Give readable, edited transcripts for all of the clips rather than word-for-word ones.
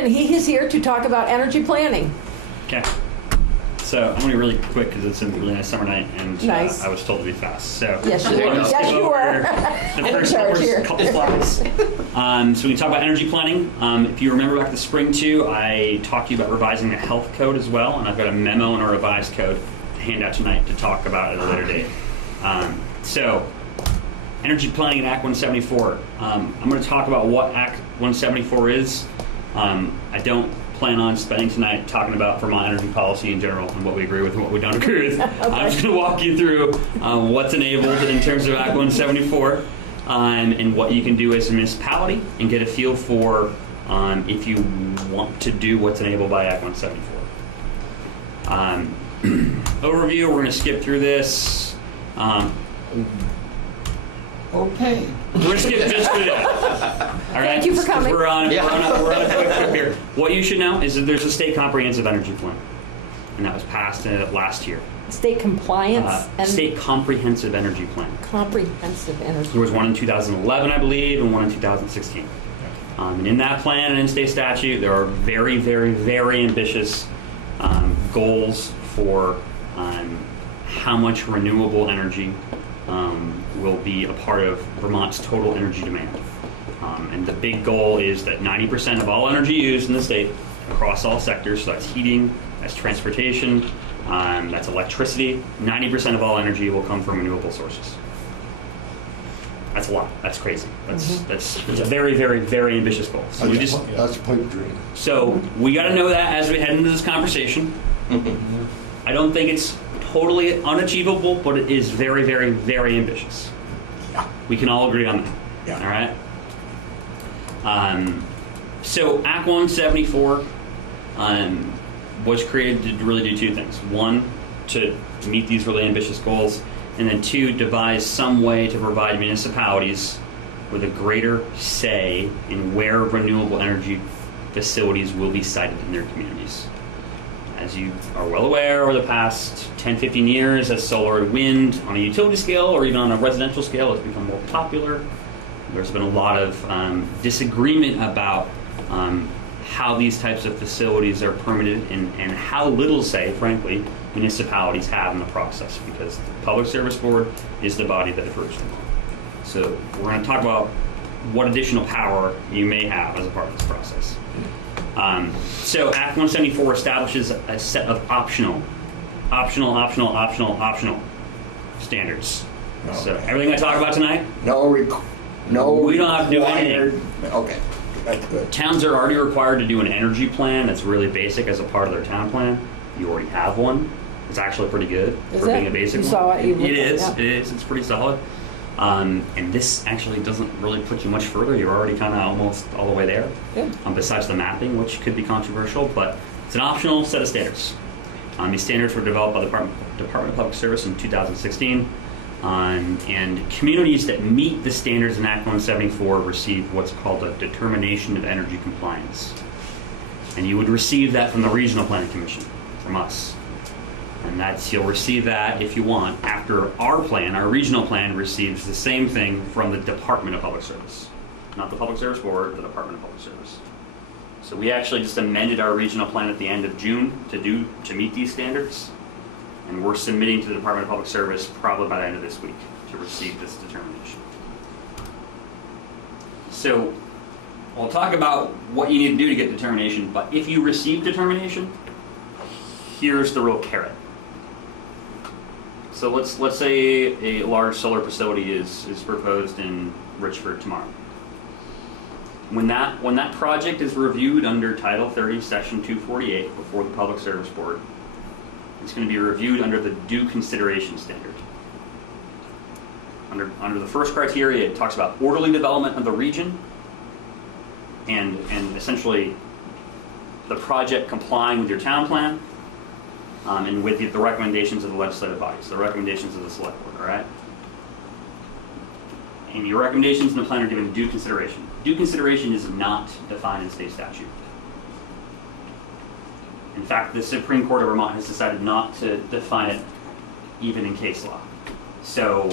and he is here to talk about energy planning. Okay. So I'm going to be really quick because it's a really nice summer night, and Nice. I was told to be fast. So Yes, you were. Yes, you were. The first couple slides. So we can talk about energy planning. If you remember back to the spring too, I talked to you about revising the health code as well, and I've got a memo in our revised code to hand out tonight to talk about at a later date. So energy planning in Act 174. I'm going to talk about what Act 174 is. I don't plan on spending tonight talking about Vermont energy policy in general and what we agree with and what we don't agree with. Okay. I'm just going to walk you through what's enabled in terms of Act 174 and what you can do as a municipality and get a feel for if you want to do what's enabled by Act 174. Overview, we're going to skip through this. Okay. We're going to skip just through that. All right? Thank you for coming. We're on a quick here. What you should know is that there's a state comprehensive energy plan, and that was passed last year. State compliance and state comprehensive energy plan. comprehensive energy. There was one in 2011, I believe, and one in 2016. And in that plan and in state statute, there are very, very, very ambitious goals for how much renewable energy will be a part of Vermont's total energy demand. And the big goal is that 90% of all energy used in the state across all sectors, so that's heating, that's transportation, that's electricity, 90% of all energy will come from renewable sources. That's a lot. That's crazy. That's a very, very, very ambitious goal. So that's a pipe dream. So we got to know that as we head into this conversation. I don't think it's totally unachievable, but it is very, very, very ambitious. Yeah. We can all agree on that. Yeah. All right. So Act 174 was created to really do two things. One, to meet these really ambitious goals, and then two, devise some way to provide municipalities with a greater say in where renewable energy facilities will be sited in their communities. As you are well aware, over the past 10, 15 years, as solar and wind on a utility scale or even on a residential scale has become more popular, there's been a lot of disagreement about how these types of facilities are permitted and how little say, frankly, municipalities have in the process, because the Public Service Board is the body that approves them. So we're going to talk about what additional power you may have as a part of this process. So Act 174 establishes a set of optional standards. No. So everything I talk about tonight, No, we don't have to do anything. Okay, that's good. Towns are already required to do an energy plan that's really basic as a part of their town plan. You already have one. It's actually pretty good Is for being it? a basic You one. saw it, you It looked at it, is. yeah. It is. It's pretty solid. And this actually doesn't really put you much further. You're already kind of almost all the way there. Good. Besides the mapping, which could be controversial, but it's an optional set of standards. These standards were developed by the Department of Public Service in 2016. And communities that meet the standards in Act 174 receive what's called a determination of energy compliance. And you would receive that from the Regional Planning Commission, from us. And you'll receive that, if you want, after our plan, our regional plan, receives the same thing from the Department of Public Service. Not the Public Service Board, the Department of Public Service. So we actually just amended our regional plan at the end of June to meet these standards. And we're submitting to the Department of Public Service probably by the end of this week to receive this determination. So we'll talk about what you need to do to get determination, but if you receive determination, here's the real carrot. So let's say a large solar facility is proposed in Richford tomorrow. When that project is reviewed under Title 30, Section 248 before the Public Service Board, it's going to be reviewed under the due consideration standard. Under the first criteria, it talks about orderly development of the region and essentially the project complying with your town plan and with the recommendations of the legislative bodies, the recommendations of the select board, all right? And your recommendations in the plan are given due consideration. Due consideration is not defined in state statute. In fact, the Supreme Court of Vermont has decided not to define it even in case law. So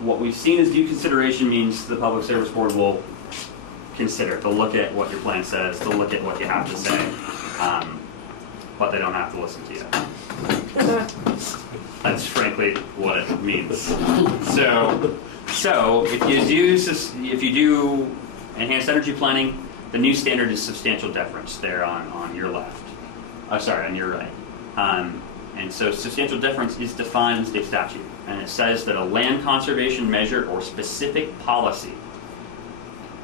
what we've seen as due consideration means the Public Service Board will consider it. They'll look at what your plan says, they'll look at what you have to say, but they don't have to listen to you. That's frankly what it means. So if you do enhanced energy planning, the new standard is substantial deference there on your left. On your right. And so substantial deference is defined in state statute, and it says that a land conservation measure or specific policy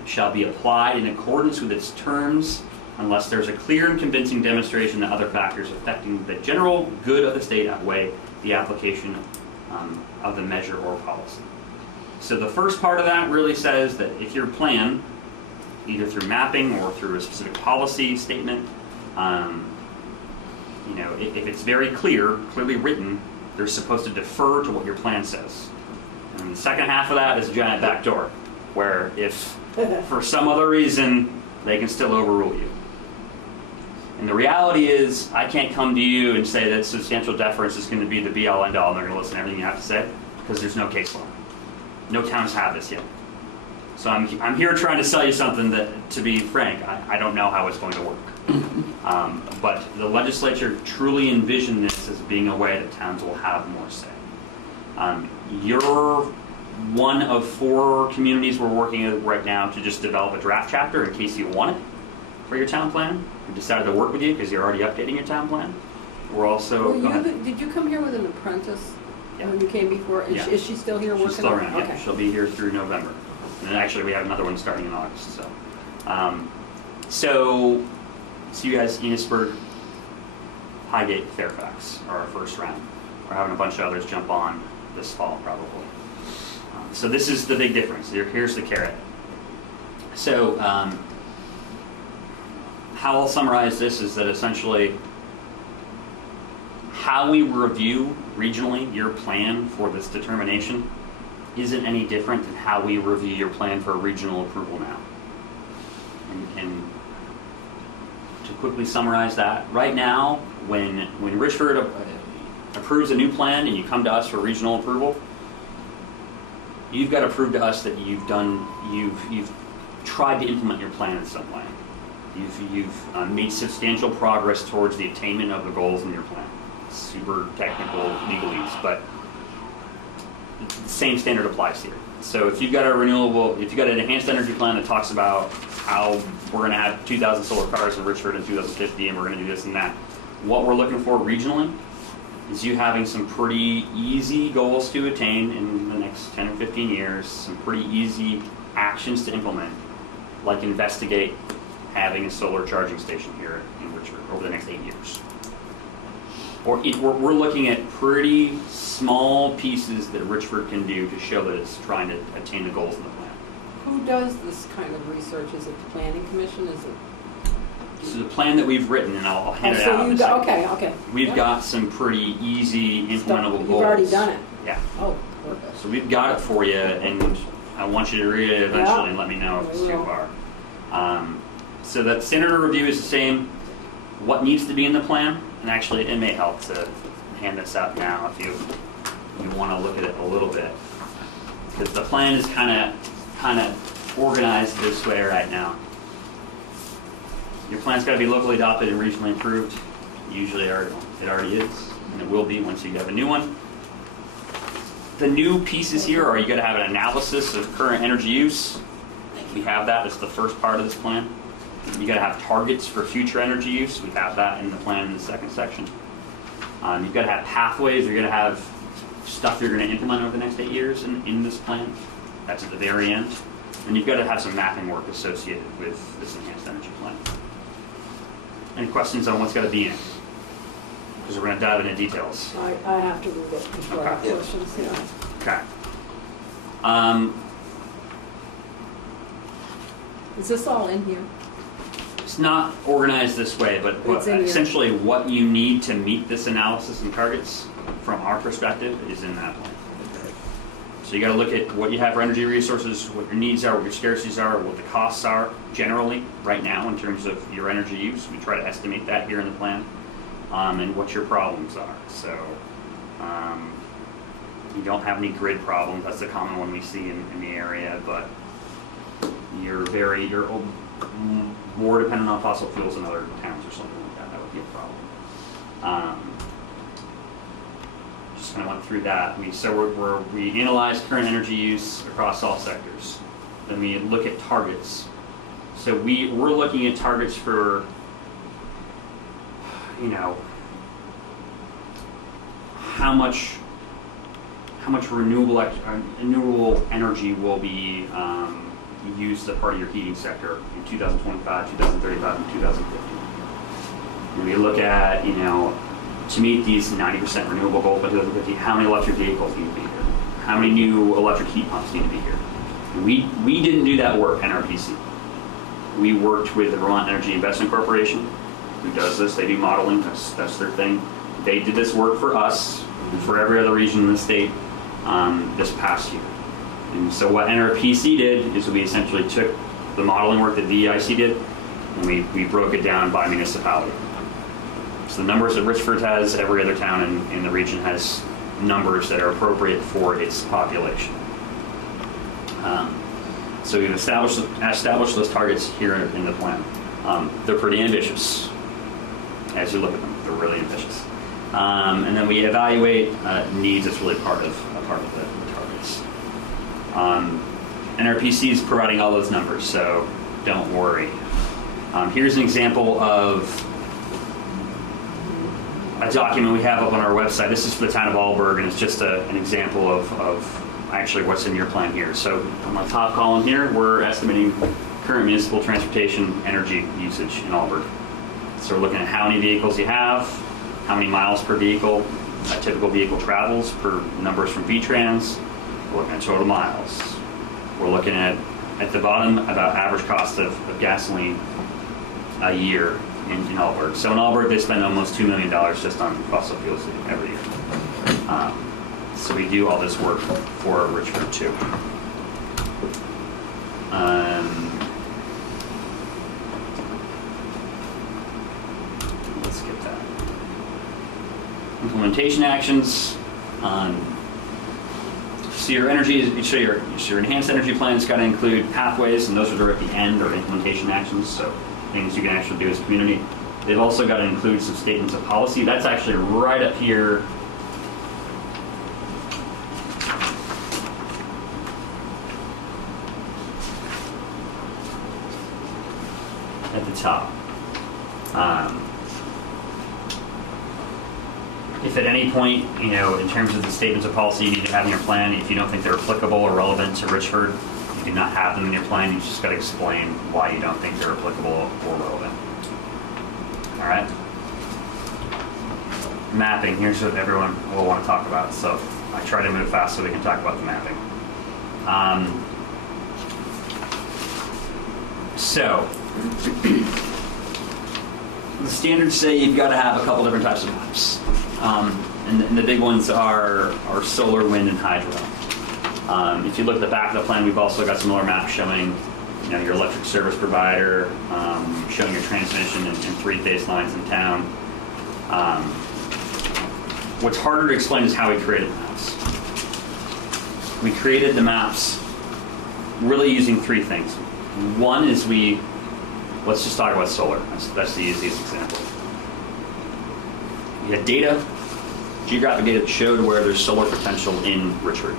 shall be applied in accordance with its terms unless there's a clear and convincing demonstration that other factors affecting the general good of the state outweigh the application of the measure or policy. So the first part of that really says that if your plan, either through mapping or through a specific policy statement, if it's very clearly written, they're supposed to defer to what your plan says. And the second half of that is a giant backdoor, where if for some other reason they can still overrule you. And the reality is, I can't come to you and say that substantial deference is going to be the be-all, end-all, and they're going to listen to everything you have to say, because there's no case law. No towns have this yet. So I'm here trying to sell you something that, to be frank, I don't know how it's going to work. But the legislature truly envisioned this as being a way that towns will have more say. You're one of 4 communities we're working with right now to just develop a draft chapter in case you want it for your town plan. We decided to work with you because you're already updating your town plan. We're also... Did you come here with an apprentice Yeah. when you came before? Is she still here working? She's still around, Okay. yeah. She'll be here through November. And then actually we have another one starting in August. So you guys, Enosburg, Highgate, Fairfax are our first round. We're having a bunch of others jump on this fall probably. So this is the big difference. Here's the carrot. So how I'll summarize this is that essentially how we review regionally your plan for this determination isn't any different than how we review your plan for regional approval now. And to quickly summarize that, right now, when Richford approves a new plan and you come to us for regional approval, you've got to prove to us that you've tried to implement your plan in some way. You've made substantial progress towards the attainment of the goals in your plan. Super technical legalese, but the same standard applies here. So if you've got an enhanced energy plan that talks about how we're going to have 2,000 solar cars in Richford in 2050 and we're going to do this and that, what we're looking for regionally is you having some pretty easy goals to attain in the next 10 or 15 years, some pretty easy actions to implement, like investigate having a solar charging station here in Richford over the next 8 years. We're looking at pretty small pieces that Richford can do to show that it's trying to attain the goals in the plan. Who does this kind of research? Is it the Planning Commission? Is it? This is a plan that we've written, and I'll hand it out. Okay. We've got some pretty easy implementable goals. You've already done it. Yeah. Oh, perfect. So we've got it for you, and I want you to read it eventually and let me know if it's too far. So that standard of review is the same. What needs to be in the plan, and actually it may help to hand this out now if you want to look at it a little bit, because the plan is kind of organized this way right now. Your plan's got to be locally adopted and regionally approved. Usually it already is, and it will be once you have a new one. The new pieces here are you got to have an analysis of current energy use. We have that. That's the first part of this plan. You got to have targets for future energy use. We have that in the plan in the second section. You've got to have pathways. You're going to have stuff you're going to implement over the next 8 years in this plan. That's at the very end. And you've got to have some mapping work associated with this enhanced energy plan. Any questions on what's got to be in it? Because we're going to dive into details. I have to read it before I have questions. Yeah. Okay. Is this all in here? It's not organized this way, but It's in here. essentially what you need to meet this analysis and targets from our perspective is in that plan. So you got to look at what you have for energy resources, what your needs are, what your scarcities are, what the costs are generally right now in terms of your energy use. We try to estimate that here in the plan, and what your problems are. So you don't have any grid problems. That's a common one we see in the area, but you're more dependent on fossil fuels than other towns or something like that. That would be a problem. Just kind of went through that. We analyze current energy use across all sectors. Then we look at targets. So we're looking at targets for, how much renewable energy will be used as part of your heating sector in 2025, 2035, and 2050. And we look at, to meet these 90% renewable goals by 2050, how many electric vehicles need to be here? How many new electric heat pumps need to be here? And we didn't do that work, NRPC. We worked with the Vermont Energy Investment Corporation, who does this. They do modeling. That's their thing. They did this work for us and for every other region in the state this past year. And so what NRPC did is we essentially took the modeling work that VEIC did, and we broke it down by municipality. So the numbers that Richford has, every other town in the region has numbers that are appropriate for its population. So we've established those targets here in the plan. They're pretty ambitious. As you look at them, they're really ambitious. And then we evaluate needs as really part of the targets. NRPC is providing all those numbers, so don't worry. Here's an example of a document we have up on our website. This is for the town of Alburg, and it's just an example of actually what's in your plan here. So on the top column here, we're estimating current municipal transportation energy usage in Alburg. So we're looking at how many vehicles you have, how many miles per vehicle a typical vehicle travels per numbers from VTrans. We're looking at total miles. We're looking at the bottom, about average cost of gasoline a year in Alburg. So in Alburg, they spend almost $2 million just on fossil fuels every year. So we do all this work for Richford too. Let's get that. Implementation actions. So your your enhanced energy plan's got to include pathways, and those are at the end, or implementation actions. So things you can actually do as a community. They've also got to include some statements of policy. That's actually right up here. At the top. If at any point, in terms of the statements of policy you need to have in your plan, if you don't think they're applicable or relevant to Richford, you do not have them in your plan. You just got to explain why you don't think they're applicable or relevant. All right. Mapping. Here's what everyone will want to talk about. So I try to move fast so we can talk about the mapping. So the standards say you've got to have a couple different types of maps. And the big ones are solar, wind, and hydro. If you look at the back of the plan, we've also got some other maps showing your electric service provider, showing your transmission and three-phase lines in town. What's harder to explain is how we created the maps. We created the maps really using three things. One is let's just talk about solar. That's the easiest example. We had data, geographic data that showed where there's solar potential in Richford.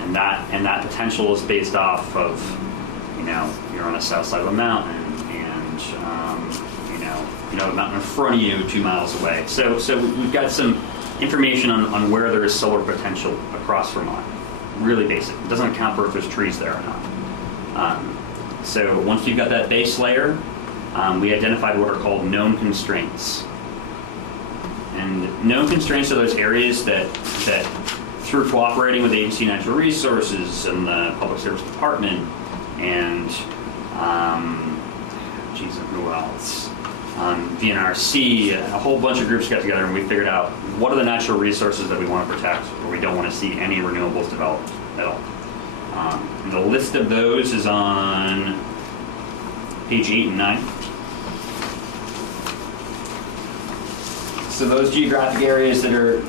And that potential is based off of, you're on the south side of a mountain, and a mountain in front of you 2 miles away. So we've got some information on where there is solar potential across Vermont. Really basic. It doesn't account for if there's trees there or not. So once we've got that base layer, we identified what are called known constraints. And known constraints are those areas that through cooperating with Agency of Natural Resources and the Public Service Department and who else? VNRC, a whole bunch of groups got together and we figured out what are the natural resources that we want to protect, or we don't want to see any renewables developed at all. And the list of those is on page 8 and 9. So those geographic areas that are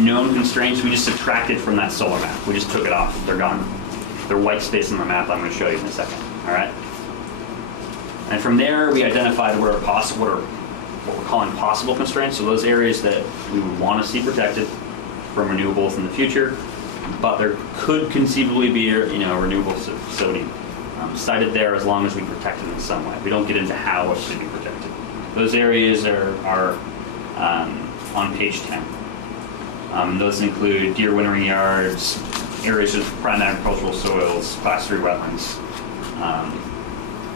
known constraints, we just subtracted from that solar map. We just took it off. They're gone. They're white space on the map I'm going to show you in a second. All right. And from there, we identified what we're calling possible constraints. So those areas that we would want to see protected from renewables in the future, but there could conceivably be a renewable facility sited there as long as we protect it in some way. We don't get into how it should be protected. Those areas are on page 10. Those include deer wintering yards, areas of prime agricultural soils, class 3 wetlands,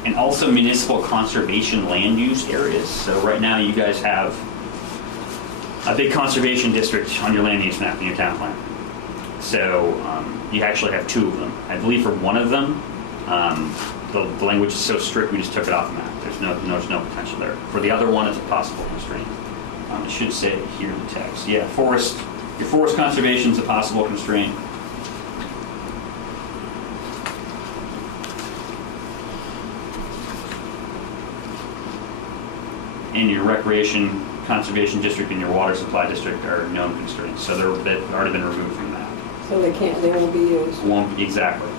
and also municipal conservation land use areas. So right now you guys have a big conservation district on your land use map in your town plan. So you actually have 2 of them. I believe for one of them, the language is so strict we just took it off the map. There's no potential there. For the other one, it's a possible constraint. It should say here in the text. Yeah, your forest conservation is a possible constraint. And your recreation conservation district and your water supply district are known constraints. So they've already been removed from that. So they won't be used. Won't exactly.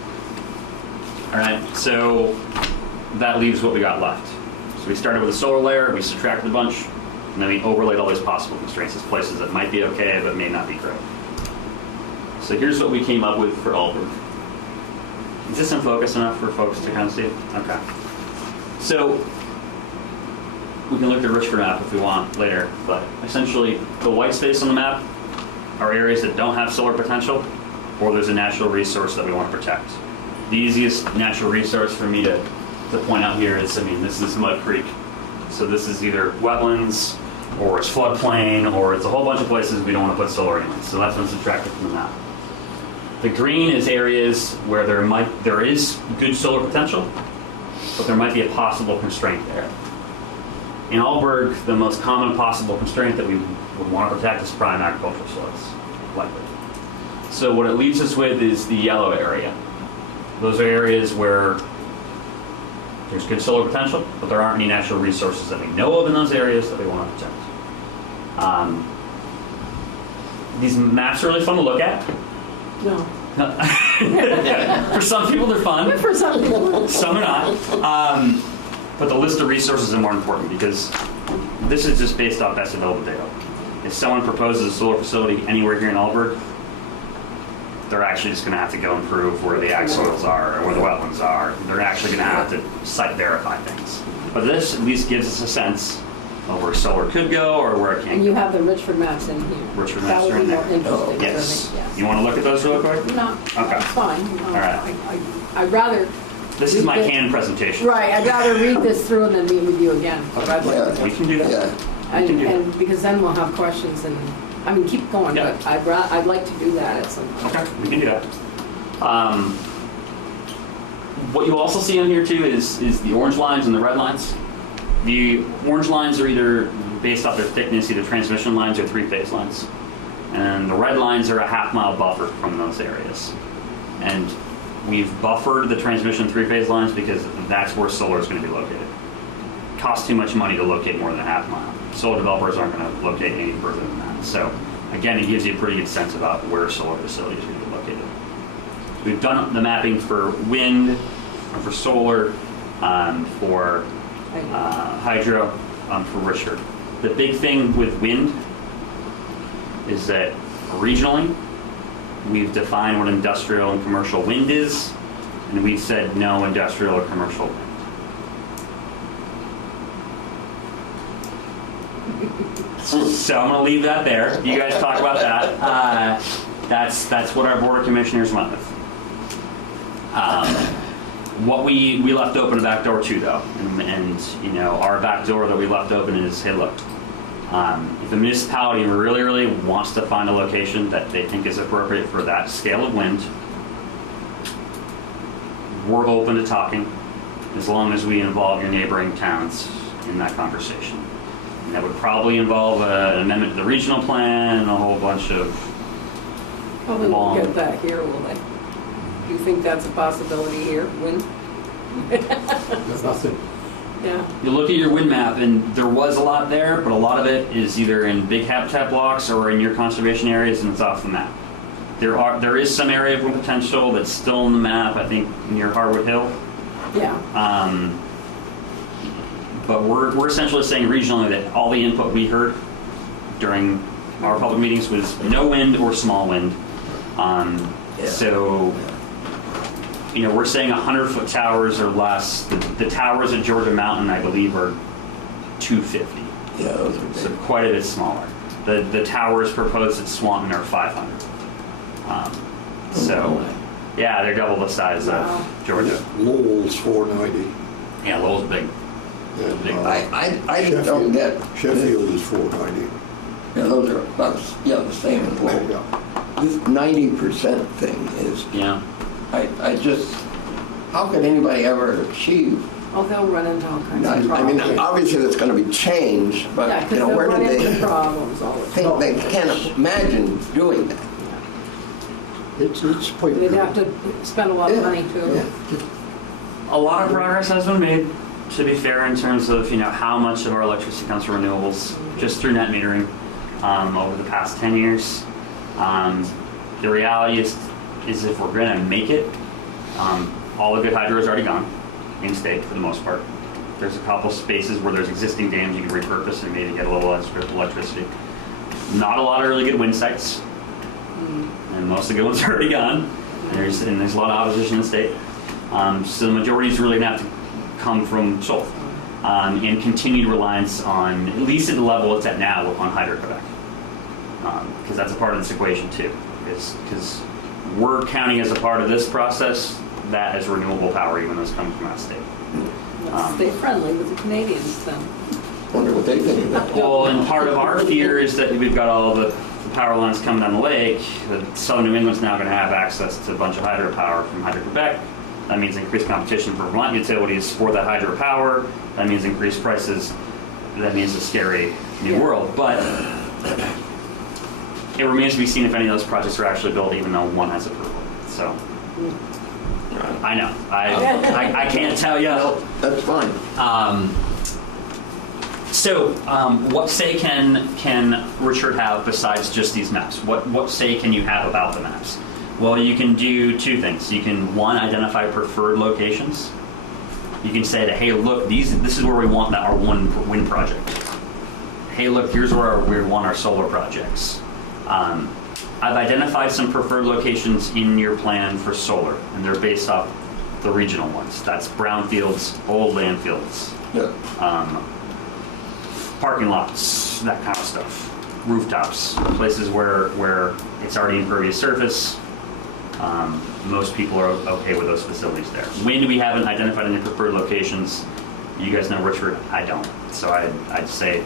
All right, so that leaves what we got left. So we started with a solar layer, we subtracted a bunch, and then we overlaid all these possible constraints as places that might be okay, but may not be great. So here's what we came up with for Alberg. Is this in focus enough for folks to kind of see? Okay. So we can look at the Richford map if we want later, but essentially the white space on the map are areas that don't have solar potential, or there's a natural resource that we want to protect. The easiest natural resource for me to point out here is, this is Mud Creek. So this is either wetlands, or it's floodplain, or it's a whole bunch of places we don't want to put solar in. So that's been subtracted from the map. The green is areas where there is good solar potential, but there might be a possible constraint there. In Alberg, the most common possible constraint that we would want to protect is prime agricultural soils, likely. So what it leaves us with is the yellow area. Those are areas where there's good solar potential, but there aren't any natural resources that we know of in those areas that we want to protect. These maps are really fun to look at. No. Yeah. For some people, they're fun. For some people. Some are not. But the list of resources are more important because this is just based off best available data. If someone proposes a solar facility anywhere here in Alberg, they're actually just going to have to go and prove where the ag soils are or where the wetlands are. They're actually going to have to site verify things. But this at least gives us a sense of where solar could go or where it can't And you have the Richford maps in here. Richford maps are in there. That would be more interesting Yes. for me, yes. You want to look at those real quick? No, Okay. that's fine. No, All right. I'd rather... This is my read canned presentation. Right, I'd rather read this through and then meet with you again. But I'd like to- We can do that. Yeah. We can do that. And because then we'll have questions and, keep going, Yeah. but I'd like to do that at some point. Okay, we can do that. What you also see on here too is the orange lines and the red lines. The orange lines are either based off their thickness, either transmission lines or 3-phase lines. And the red lines are a half-mile buffer from those areas. And we've buffered the transmission 3-phase lines because that's where solar is going to be located. It costs too much money to locate more than a half-mile. Solar developers aren't going to locate any further than that. So again, it gives you a pretty good sense about where solar facilities are going to be located. We've done the mapping for wind, for solar, for hydro, for Richford. The big thing with wind is that regionally, we've defined what industrial and commercial wind is, and we've said no industrial or commercial wind. So I'm going to leave that there. You guys talk about that. That's what our Board of Commissioners went with. What we left open a back door too, though, and our back door that we left open is, hey, look, if the municipality really wants to find a location that they think is appropriate for that scale of wind, we're open to talking as long as we involve your neighboring towns in that conversation. And that would probably involve an amendment to the regional plan and a whole bunch of Probably won't get that here, will they? Do you think that's a possibility here, wind? There's nothing. Yeah. You look at your wind map, and there was a lot there, but a lot of it is either in big habitat blocks or in your conservation areas, and it's off the map. There is some area of wind potential that's still in the map, I think near Harwood Hill, Yeah. But we're essentially saying regionally that all the input we heard during our public meetings was no wind or small wind. So, we're saying 100-foot towers or less. The towers at Georgia Mountain, I believe, are 250. Yeah, those are So big. quite a bit smaller. The towers proposed at Swanton are 500. Yeah, they're double the size Wow. of Georgia. Lowell's 490. Yeah, Lowell's big. And, Big. I just don't get. Sheffield is 490. Yeah, those are about, the same as Lowell. Yeah. This 90% thing is, Yeah. I just, how could anybody ever achieve? Oh, they'll run into all kinds I of mean, problems. obviously that's going to be changed, Yeah, but, 'cause they'll where run did into they problems all the think time. they can't imagine doing that? It's quite They'd good. have to spend a lot of money too. Yeah. A lot of progress has been made, to be fair, in terms of how much of our electricity comes from renewables, just through net metering over the past 10 years. The reality is if we're going to make it, all the good hydro is already gone in state for the most part. There's a couple spaces where there's existing dams you can repurpose and maybe get a little extra electricity. Not a lot of really good wind sites, and most of the good ones are already gone. And there's a lot of opposition in the state. So the majority is really going to have to come from solar, and continued reliance on, at least at the level it's at now, on Hydro-Quebec. Because that's a part of this equation too. Because we're counting as a part of this process that as renewable power, even though it's coming from out of state. Let's stay friendly with the Canadians then. Wonder what they think of that. Well, and part of our fear is that we've got all the power lines coming down the lake. That Southern New England's now going to have access to a bunch of hydropower from Hydro-Quebec. That means increased competition for Vermont utilities for that hydropower. That means increased prices. That means a scary new world. But it remains to be seen if any of those projects are actually built, even though one has approval. So, I know. I can't tell you. That's fine. What say can Richard have besides just these maps? What say can you have about the maps? Well, you can do two things. You can, one, identify preferred locations. You can say that, hey, look, this is where we want our one wind project. Hey, look, here's where we want our solar projects. I've identified some preferred locations in your plan for solar, and they're based off the regional ones. That's brownfields, old landfills, Yeah. parking lots, that kind of stuff. Rooftops, places where it's already impervious surface. Most people are okay with those facilities there. Wind, we haven't identified any preferred locations. You guys know Richford, I don't. So I'd say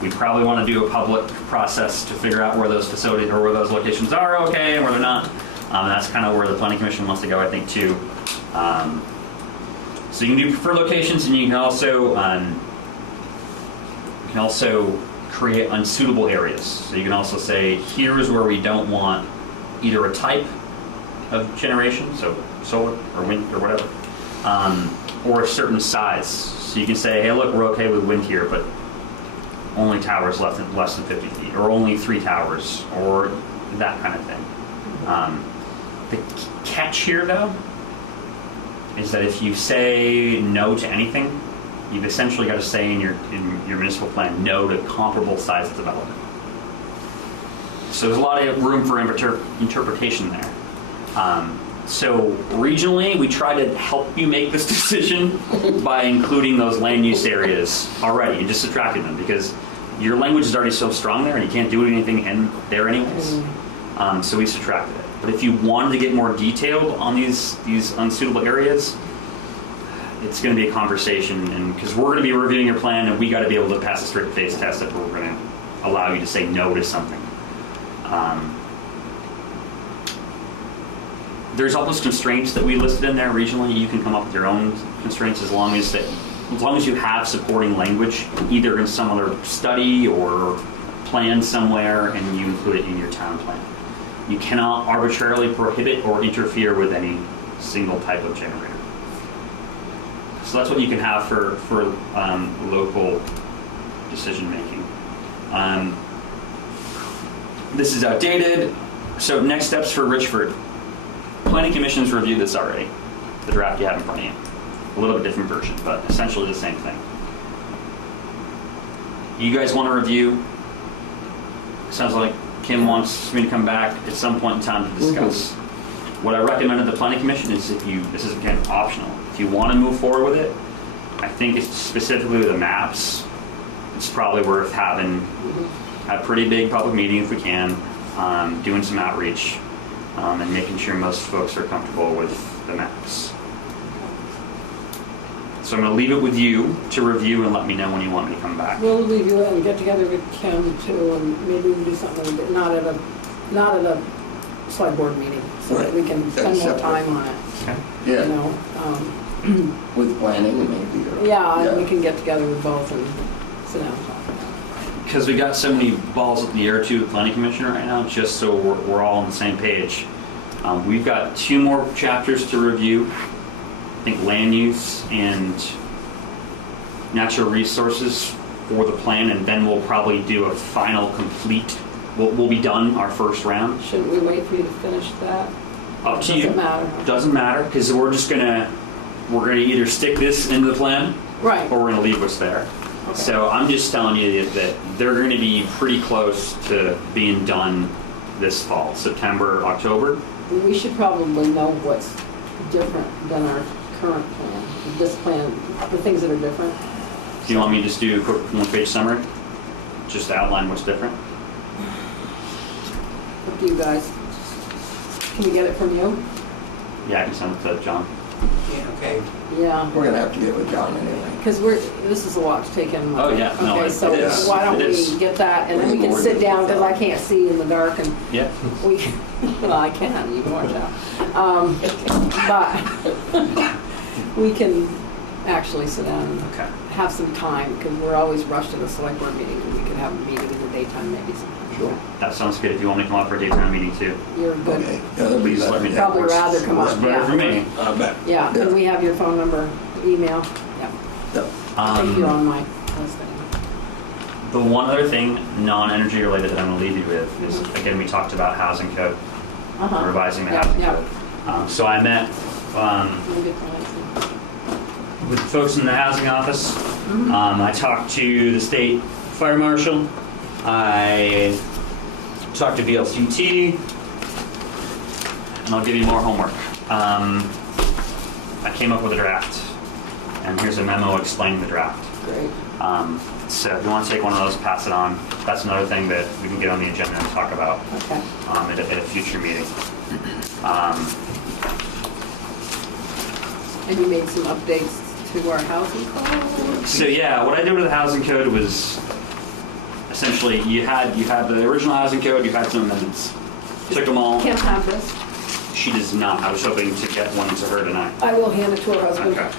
we probably want to do a public process to figure out where those facilities or where those locations are okay and where they're not. That's kind of where the Planning Commission wants to go, I think, too. So you can do preferred locations, and you can also create unsuitable areas. So you can also say, here's where we don't want either a type of generation, so solar or wind or whatever, or a certain size. So you can say, hey, look, we're okay with wind here, but only towers less than 50 feet, or only 3 towers, or that kind of thing. The catch here, though, is that if you say no to anything, you've essentially got to say in your municipal plan no to comparable size development. So there's a lot of room for interpretation there. So regionally, we try to help you make this decision by including those land use areas already and just subtracting them, because your language is already so strong there and you can't do anything in there anyways. So we subtracted it. But if you wanted to get more detailed on these unsuitable areas, it's going to be a conversation, and because we're going to be reviewing your plan, and we got to be able to pass a strict face test if we're going to allow you to say no to something. There's almost constraints that we listed in there regionally. You can come up with your own constraints as long as you have supporting language, either in some other study or plan somewhere, and you include it in your town plan. You cannot arbitrarily prohibit or interfere with any single type of generator. So that's what you can have for local decision making. This is outdated. So next steps for Richford. Planning Commission's reviewed this already, the draft you have in front of you. a little bit different version, but essentially the same thing. You guys want to review? Sounds like Kim wants me to come back at some point in time to discuss. What I recommend to the planning commission is this is again optional. If you want to move forward with it, I think it's specifically with the maps, it's probably worth having a pretty big public meeting if we can, doing some outreach, and making sure most folks are comfortable with the maps. So I'm going to leave it with you to review and let me know when you want me to come back. We'll leave you and get together with Kim too, and maybe we can do something a little bit, not at a select board meeting, so that we can spend more time on it, Okay. you Yeah, know? with planning maybe. Or, Yeah, and we can get together with both and sit down and talk about it. Because we got so many balls in the air too, with planning commission right now, just so we're all on the same page. We've got 2 more chapters to review. I think land use and natural resources for the plan, and then we'll probably do a final complete. We'll be done our first round. Shouldn't we wait for you to finish that? Up to you. Doesn't matter. Doesn't matter, because we're gonna either stick this into the plan Right. or we're gonna leave what's there. Okay. So I'm just telling you that they're gonna be pretty close to being done this fall, September, October. We should probably know what's different than our current plan, this plan, the things that are different. Do you want me to just do a quick 1-page summary? Just to outline what's different? Up to you guys. Can we get it from you? Yeah, I can send it to John. Yeah, okay. Yeah, We're gonna have to get with John anyway. because this is a lot to take in. Oh, yeah. No, Okay, it so is. why don't It is. we get that, and then we can sit down, because I can't see in the dark, and Yeah. we, well, I can, you can watch out. But we can actually sit down and Okay. have some time, because we're always rushed to the select board meeting, and we could have a meeting in the daytime maybe sometime. Sure. That sounds good. If you want me to come up for a daytime meeting too. You're good. Okay, yeah, that'll be Please let me better. know. Probably rather come Works up, better yeah. for me. I bet. Yeah, and we have your phone number, email, yeah. Yeah. I think you're on my list anyway. The one other thing, non-energy related, that I'm going to leave you with is, again, we talked about housing code, Uh-huh. revising the Yeah, housing yeah. code. So I met Let me get the license. with the folks in the housing office. Mhm. I talked to the state fire marshal. I talked to VLCT, and I'll give you more homework. I came up with a draft, and here's a memo explaining the draft. Great. So if you want to take one of those, pass it on. That's another thing that we can get on the agenda and talk about Okay. at a future meeting. And you made some updates to our housing code? So yeah, what I did with the housing code was essentially you had the original housing code, you had some amendments. Took them all. Can't have this. She does not. I was hoping to get one to her tonight. I will hand it to her husband. Okay.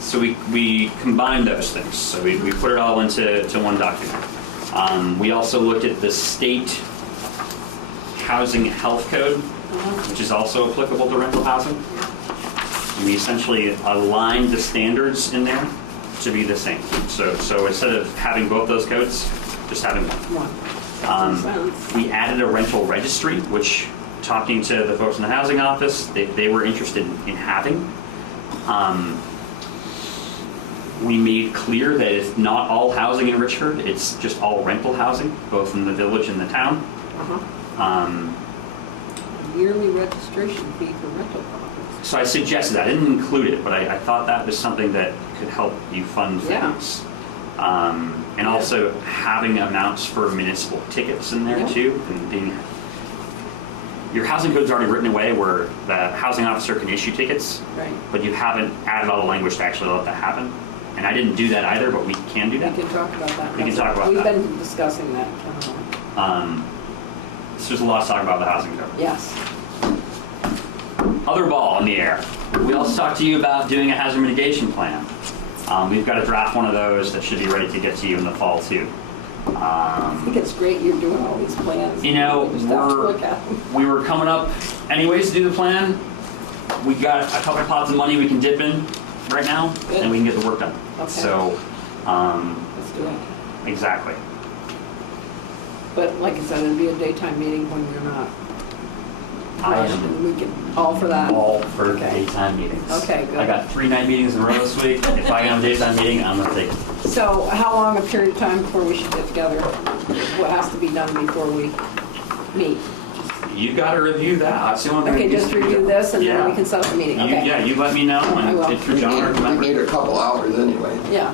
So we combined those things. So we put it all into one document. We also looked at the state housing health code, which is also applicable to rental housing. And we essentially aligned the standards in there to be the same. So instead of having both those codes, just having one. One. Sense. We added a rental registry, which, talking to the folks in the housing office, they were interested in having. We made clear that it's not all housing in Richford, it's just all rental housing, both in the village and the town. Uh-huh. Yearly registration fee for rental properties. So I suggested, I didn't include it, but I thought that was something that could help you fund Yeah. things. And also having amounts for municipal tickets in there Yeah. too, and being, your housing code's already written away where the housing officer can issue tickets, Right. but you haven't added all the language to actually let that happen. And I didn't do that either, but we can do We that. can talk about that. We can talk about We've that. been discussing that. So there's a lot to talk about the housing code. Yes. Other ball in the air. We also talked to you about doing a hazard mitigation plan. We've got a draft one of those that should be ready to get to you in the fall too. I think it's great you're doing all these plans. You know, We just have to look at them. we were coming up anyways to do the plan. We got a couple pots of money we can dip in right now, Good. and we can get the work done. Okay. So, Let's do it. exactly. But like I said, it'd be a daytime meeting when you're not I Rush, am. and we can, all for that? All for Okay. daytime meetings. Okay, good. I got 3 night meetings in a row this week. If I can have a daytime meeting, I'm gonna take it. So how long a period of time before we should get together? What has to be done before we meet? You gotta review that. That's the only thing. Okay, that needs just to be review done. this and then Yeah. we can set up a meeting, You, okay? yeah, you let me know I will. and if you're We John or need whoever. a couple hours anyway. Yeah.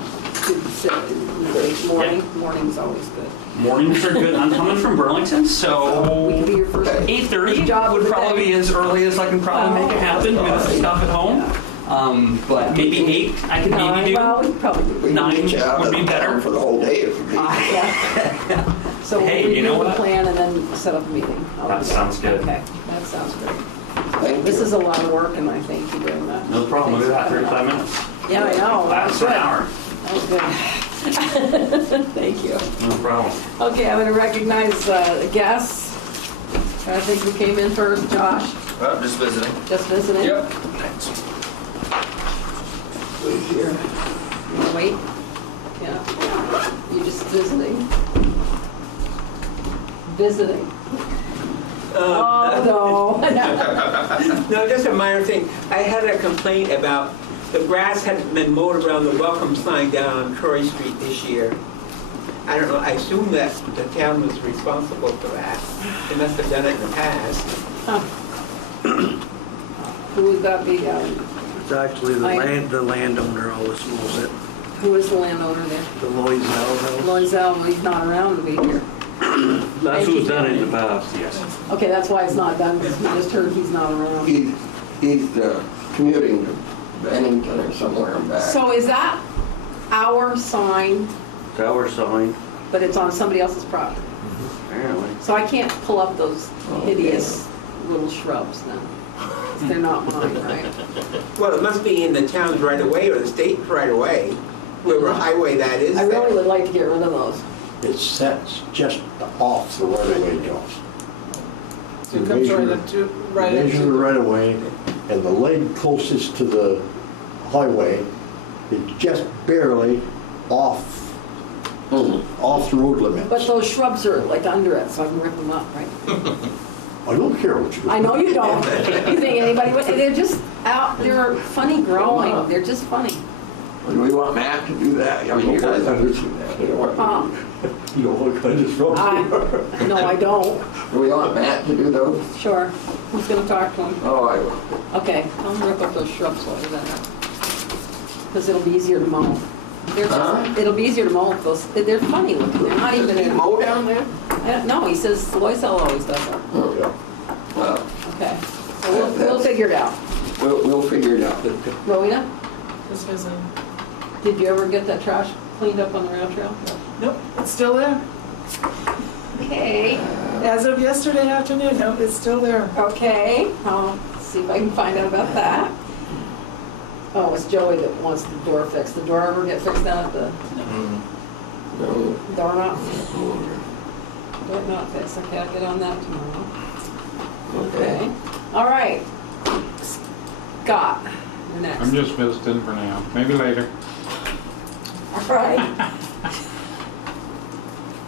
Morning's always good. Mornings are good. I'm coming from Burlington, so We can be your first. 8:30 Job of would the probably day. be as early as I can probably make it happen with stuff at home. But maybe 8 I could maybe Well, do. we probably do. We can 9 get you out would of be better. town for the whole day if you need. Yeah. So we'll Hey, you know review the what? plan and then set up a meeting. That sounds good. Okay, that sounds great. Thank This you. is a lot of work and I thank you very much. No problem. We'll do that in Thanks for 35 coming minutes. up. Yeah, I know. That was That's an good. hour. That was good. Thank you. No problem. Okay, I'm going to recognize the guests. I think we came in first, Josh, Just visiting. just visiting. Yep. Wait here. You wanna wait? Yeah. You just visiting? Visiting. Oh, no. No, just a minor thing. I had a complaint about the grass hadn't been mowed around the welcome sign down on Troy Street this year. I don't know, I assume that the town was responsible for that. They must have done it in the past. Huh. Who would that be? It's actually the landowner always mows it. Who is the landowner there? The Loisel house. Loisel, he's not around to be here. That's who's done it in the past. Yes. Okay, that's why it's not done, because we just heard he's not around. He's commuting to Bennington or somewhere and back. So is that our sign, It's our sign, but it's on somebody else's property? apparently. So I can't pull up those hideous little shrubs then? They're not mine, right? Well, it must be in the town's right of way or the state's right of way, whoever highway that is. I really there. would like to get rid of those. It sets just off the right of way, Josh. So it comes right into, right Measure the into, right of way, and the leg closest to the highway is just barely off the road limit. But those shrubs are like under it, so I can rip them up, right? I don't care what you do. I know you don't. You think anybody would? They're just out, they're funny growing. They're just funny. Do we want Matt to do that? I mean, you guys understand that. You know what kind of stuff? No, I don't. Do we want Matt to do those? Sure. Who's gonna talk to him? Oh, I will. Okay, I'll rip up those shrubs while you're there. Because it'll be easier to mow. They're just, it'll be easier to mow if those, they're funny looking. They're not even Does he in. mow down there? I don't know, he says Loisel always does that. Oh, yeah. Well, Okay, so we'll figure it out. we'll figure it out. Rowena, just visiting. did you ever get that trash cleaned up on the rail trail? Nope, it's still there. Okay. As of yesterday afternoon, nope, it's still there. Okay, I'll see if I can find out about that. Oh, it's Joey that wants the door fixed. The door ever get fixed down at the No. door not? Door not fixed, okay, I'll get on that tomorrow. Okay, all right. Scott, you're next. I'm just visiting for now. Maybe later. All right.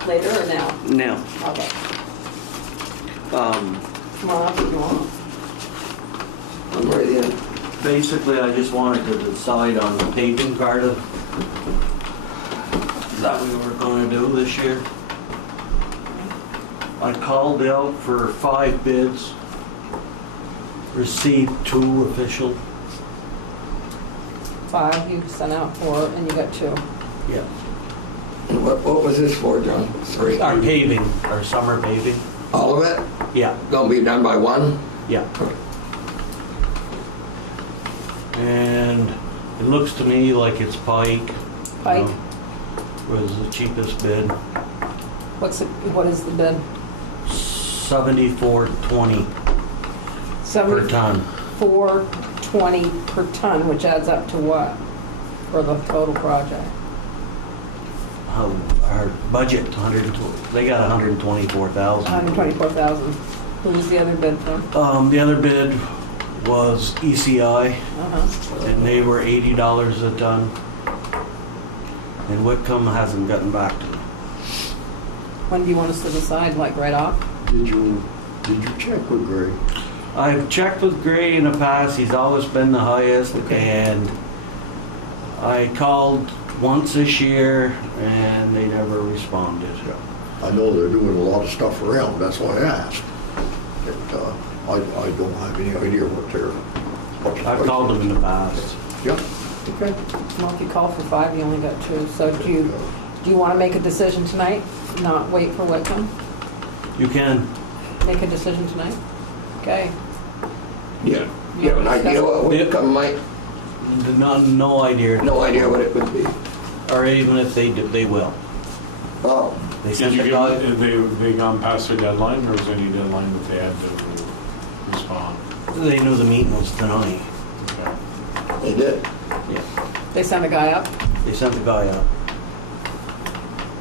Later or now? Now, Okay, come on up if you want. I'm ready in. basically, I just wanted to decide on the paving part of that we were gonna do this year. I called out for 5 bids, received 2 official. 5, you sent out 4, and you got 2. Yeah. What was this for, John? Sorry. Our paving, our summer paving. All of it? Yeah, Gonna be done by 1? yeah. And it looks to me like it's Pike. Pike? Was the cheapest bid, What is the bid? $74.20 per ton. $4.20 per ton, which adds up to what for the total project? Our budget, 120, they got 124,000. 124,000. Who was the other bid from? The other bid was ECI, Uh-huh. and they were $80 a ton. And Whitcomb hasn't gotten back to me. When do you want us to decide, like right off? Did you check with Greg? I've checked with Gray in the past, he's always been the highest, and I called once this year, and they never responded. I know they're doing a lot of stuff around, that's why I asked. I don't have any idea what they're. I've called them in the past. Yep. Okay. Well, if you call for 5, you only got 2. So do you want to make a decision tonight? Not wait for Whitcomb? You can, Make a decision tonight? Okay. Yeah. You have an idea what would come, Mike? no idea. No idea what it would be. Or even if they do, they will. Oh, They Did sent you the give, guy, have they gone past their deadline, or was there any deadline that they had to respond? they knew the meeting was tonight. Okay. they did. Yeah, They sent a guy up? they sent the guy up.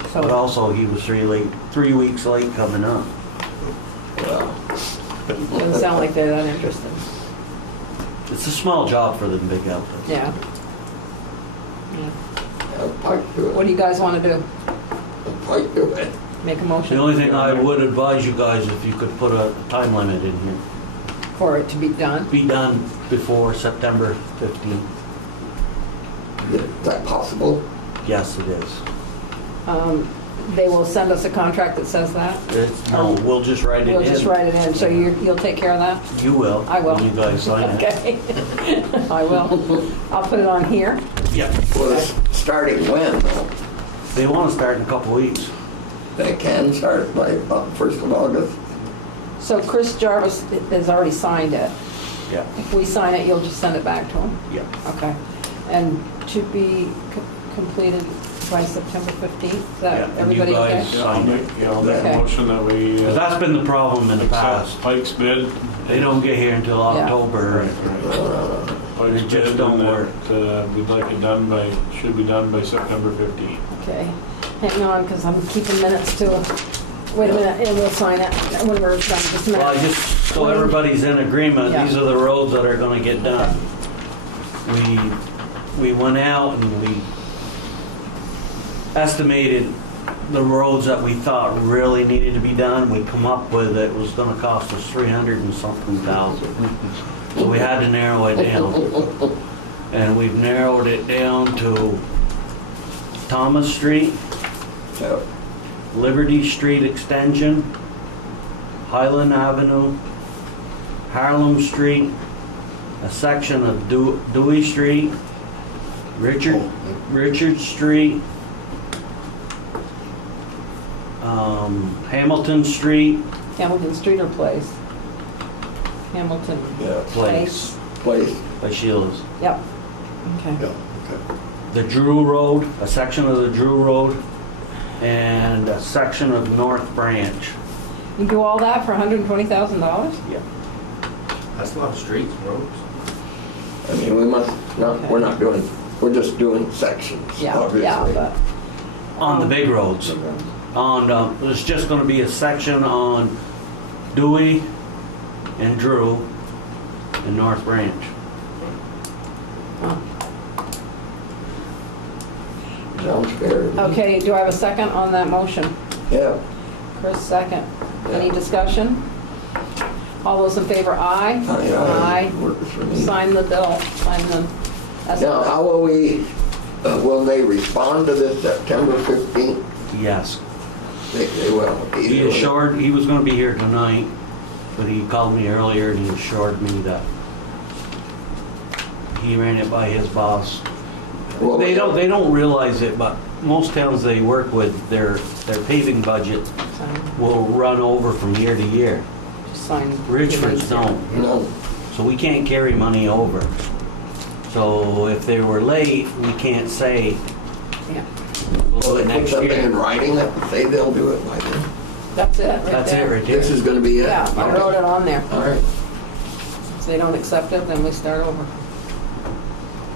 But So, also, he was 3 weeks late coming up. Well, doesn't sound like they're that interested. It's a small job for them big outfits. Yeah. Yeah. I'll pipe to it. What do you guys want to do? I'll pipe to it. Make a motion? The only thing I would advise you guys, if you could put a time limit in here. For it to be done? Be done before September 15th. Is that possible? Yes, it is. They will send us a contract that says that? No, we'll just write it in. We'll just write it in, so you'll take care of that? You will. I will. When you guys sign it. Okay. I will. I'll put it on here. Yeah. Well, it's starting when, though? They want to start in a couple weeks. They can start by about 1st of August. So Chris Jarvis has already signed it. Yeah. If we sign it, you'll just send it back to him? Yeah. Okay. And to be completed by September 15th? Is that Yeah, and you everybody okay? guys- Yeah, I'll make Okay. a motion that we 'Cause that's been the problem in the accept past. Pike's bid. They don't get here until Yeah. October. Pike's They just bid, don't and work. that, we'd like it done by, should be done by September 15th. Okay. Hang on, because I'm keeping minutes too. Wait a minute, and we'll sign it when we're done. Just a Well, I minute. just, so everybody's in agreement, Yeah. these are the roads that are gonna get done. We went out and we estimated the roads that we thought really needed to be done. We come up with it was gonna cost us 300 and something thousand. So we had to narrow it down. And we've narrowed it down to Thomas Street, So, Liberty Street Extension, Highland Avenue, Harlem Street, a section of Dewey Street, Richard Street, Hamilton Street, Hamilton Street or Place? Hamilton yeah, Place, place. by Sheila's. Yep. Okay. Yeah, okay. The Drew Road, a section of the Drew Road, and a section of North Branch. You do all that for $120,000? Yeah. That's a lot of streets, roads. I mean, we must, not. Okay. We're not doing, we're just doing sections, Yeah, obviously. yeah, but. On the big roads. On, there's just gonna be a section on Dewey and Drew and North Branch. Oh. Sounds fair. Okay, do I have a second on that motion? Yeah. Chris, second. Any Yeah. discussion? All those in favor, aye? Aye. Works for me. Sign the bill, sign the. Now, how will we, will they respond to this September 15th? Yes. They will. He assured, he was gonna be here tonight, but he called me earlier and he assured me that he ran it by his boss. Well, They don't realize it, but most towns they work with, their paving budget will run over from year to year. Sign. Richford's don't, No. so we can't carry money over. So if they were late, we can't say, Yeah, we'll do Will it they put next something in year. writing that say they'll do it by then? that's it, right there. That's it right there. This is gonna be it? Yeah, I wrote it on there. All right, If they don't accept it, then we start over.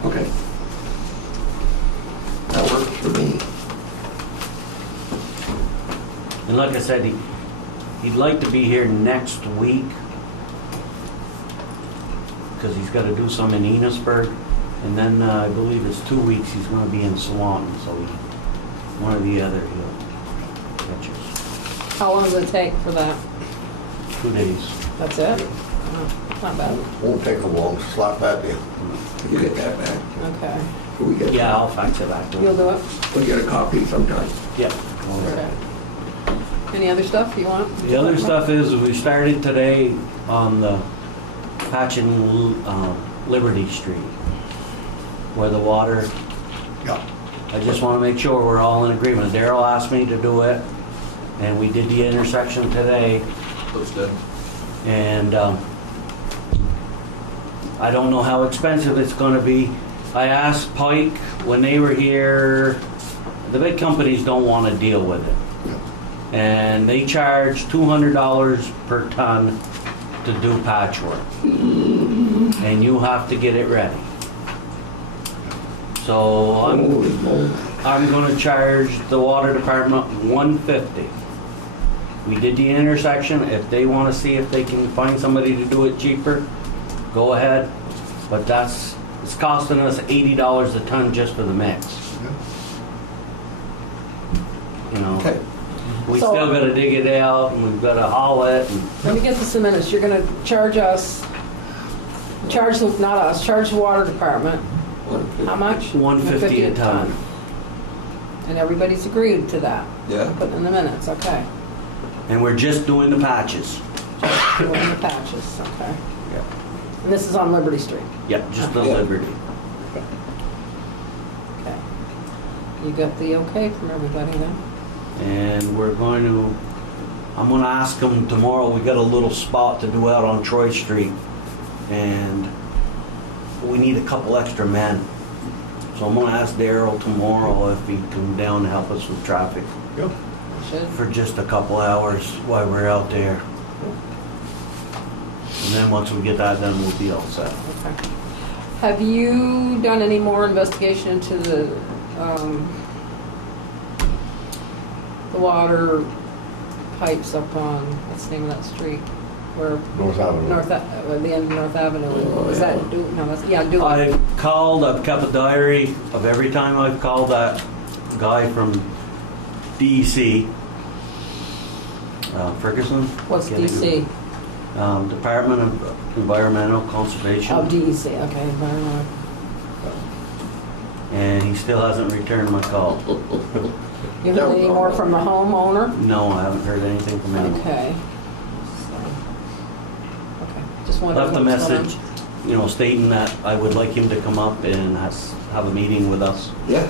okay. That works for me. And like I said, he'd like to be here next week, because he's got to do some in Enosburg, and then I believe it's 2 weeks he's going to be in Swanton, so one or the other he'll catch us. How long does it take for that? 2 days. That's it? Oh, not bad. Won't take them long, slap that in. You get that back? Okay. Can we get? Yeah, I'll fax it back to You'll you. do it? We'll get a copy sometime. Yeah. Okay. Any other stuff you want? The other stuff is, we started today on the patching Liberty Street, where the water, Yeah. I just want to make sure we're all in agreement. Daryl asked me to do it, and we did the intersection today, Looks good. and I don't know how expensive it's going to be. I asked Pike when they were here, the big companies don't want to deal with it. And they charge $200 per ton to do patchwork. And you have to get it ready. So I'm gonna charge the water department $150. We did the intersection. If they wanna see if they can find somebody to do it cheaper, go ahead. But it's costing us $80 a ton just for the mix. You know? Okay. We So- still gotta dig it out, and we've gotta haul it, and Let me get this in minutes. You're gonna charge us, not us, charge the water department. How much? $150 a ton. And everybody's agreed to that. Yeah. Put in the minutes, okay. and we're just doing the patches. Doing the patches, okay. Yep. And this is on Liberty Street, Yep, just the Yeah. Liberty. okay. You got the okay from everybody then? And I'm gonna ask them tomorrow, we got a little spot to do out on Troy Street, and we need a couple extra men. So I'm gonna ask Daryl tomorrow if he'd come down and help us with traffic Yeah. Should. for just a couple hours while we're out there. And then once we get that done, we'll be all set. Okay. Have you done any more investigation into the water pipes up on, what's the name of that street? Where? North Avenue. The end of North Avenue. Is that, no, that's, yeah, Dewey. I've kept a diary of every time I've called that guy from DEC, Ferguson. What's Can't think DC? of it. Department of Environmental Conservation. Oh, DEC, okay, environmental. And he still hasn't returned my call. You heard any more from the homeowner? No, I haven't heard anything from him. Okay. Okay, just wanted to. Left a know what's going on. message, stating that I would like him to come up and have a meeting with us Yeah.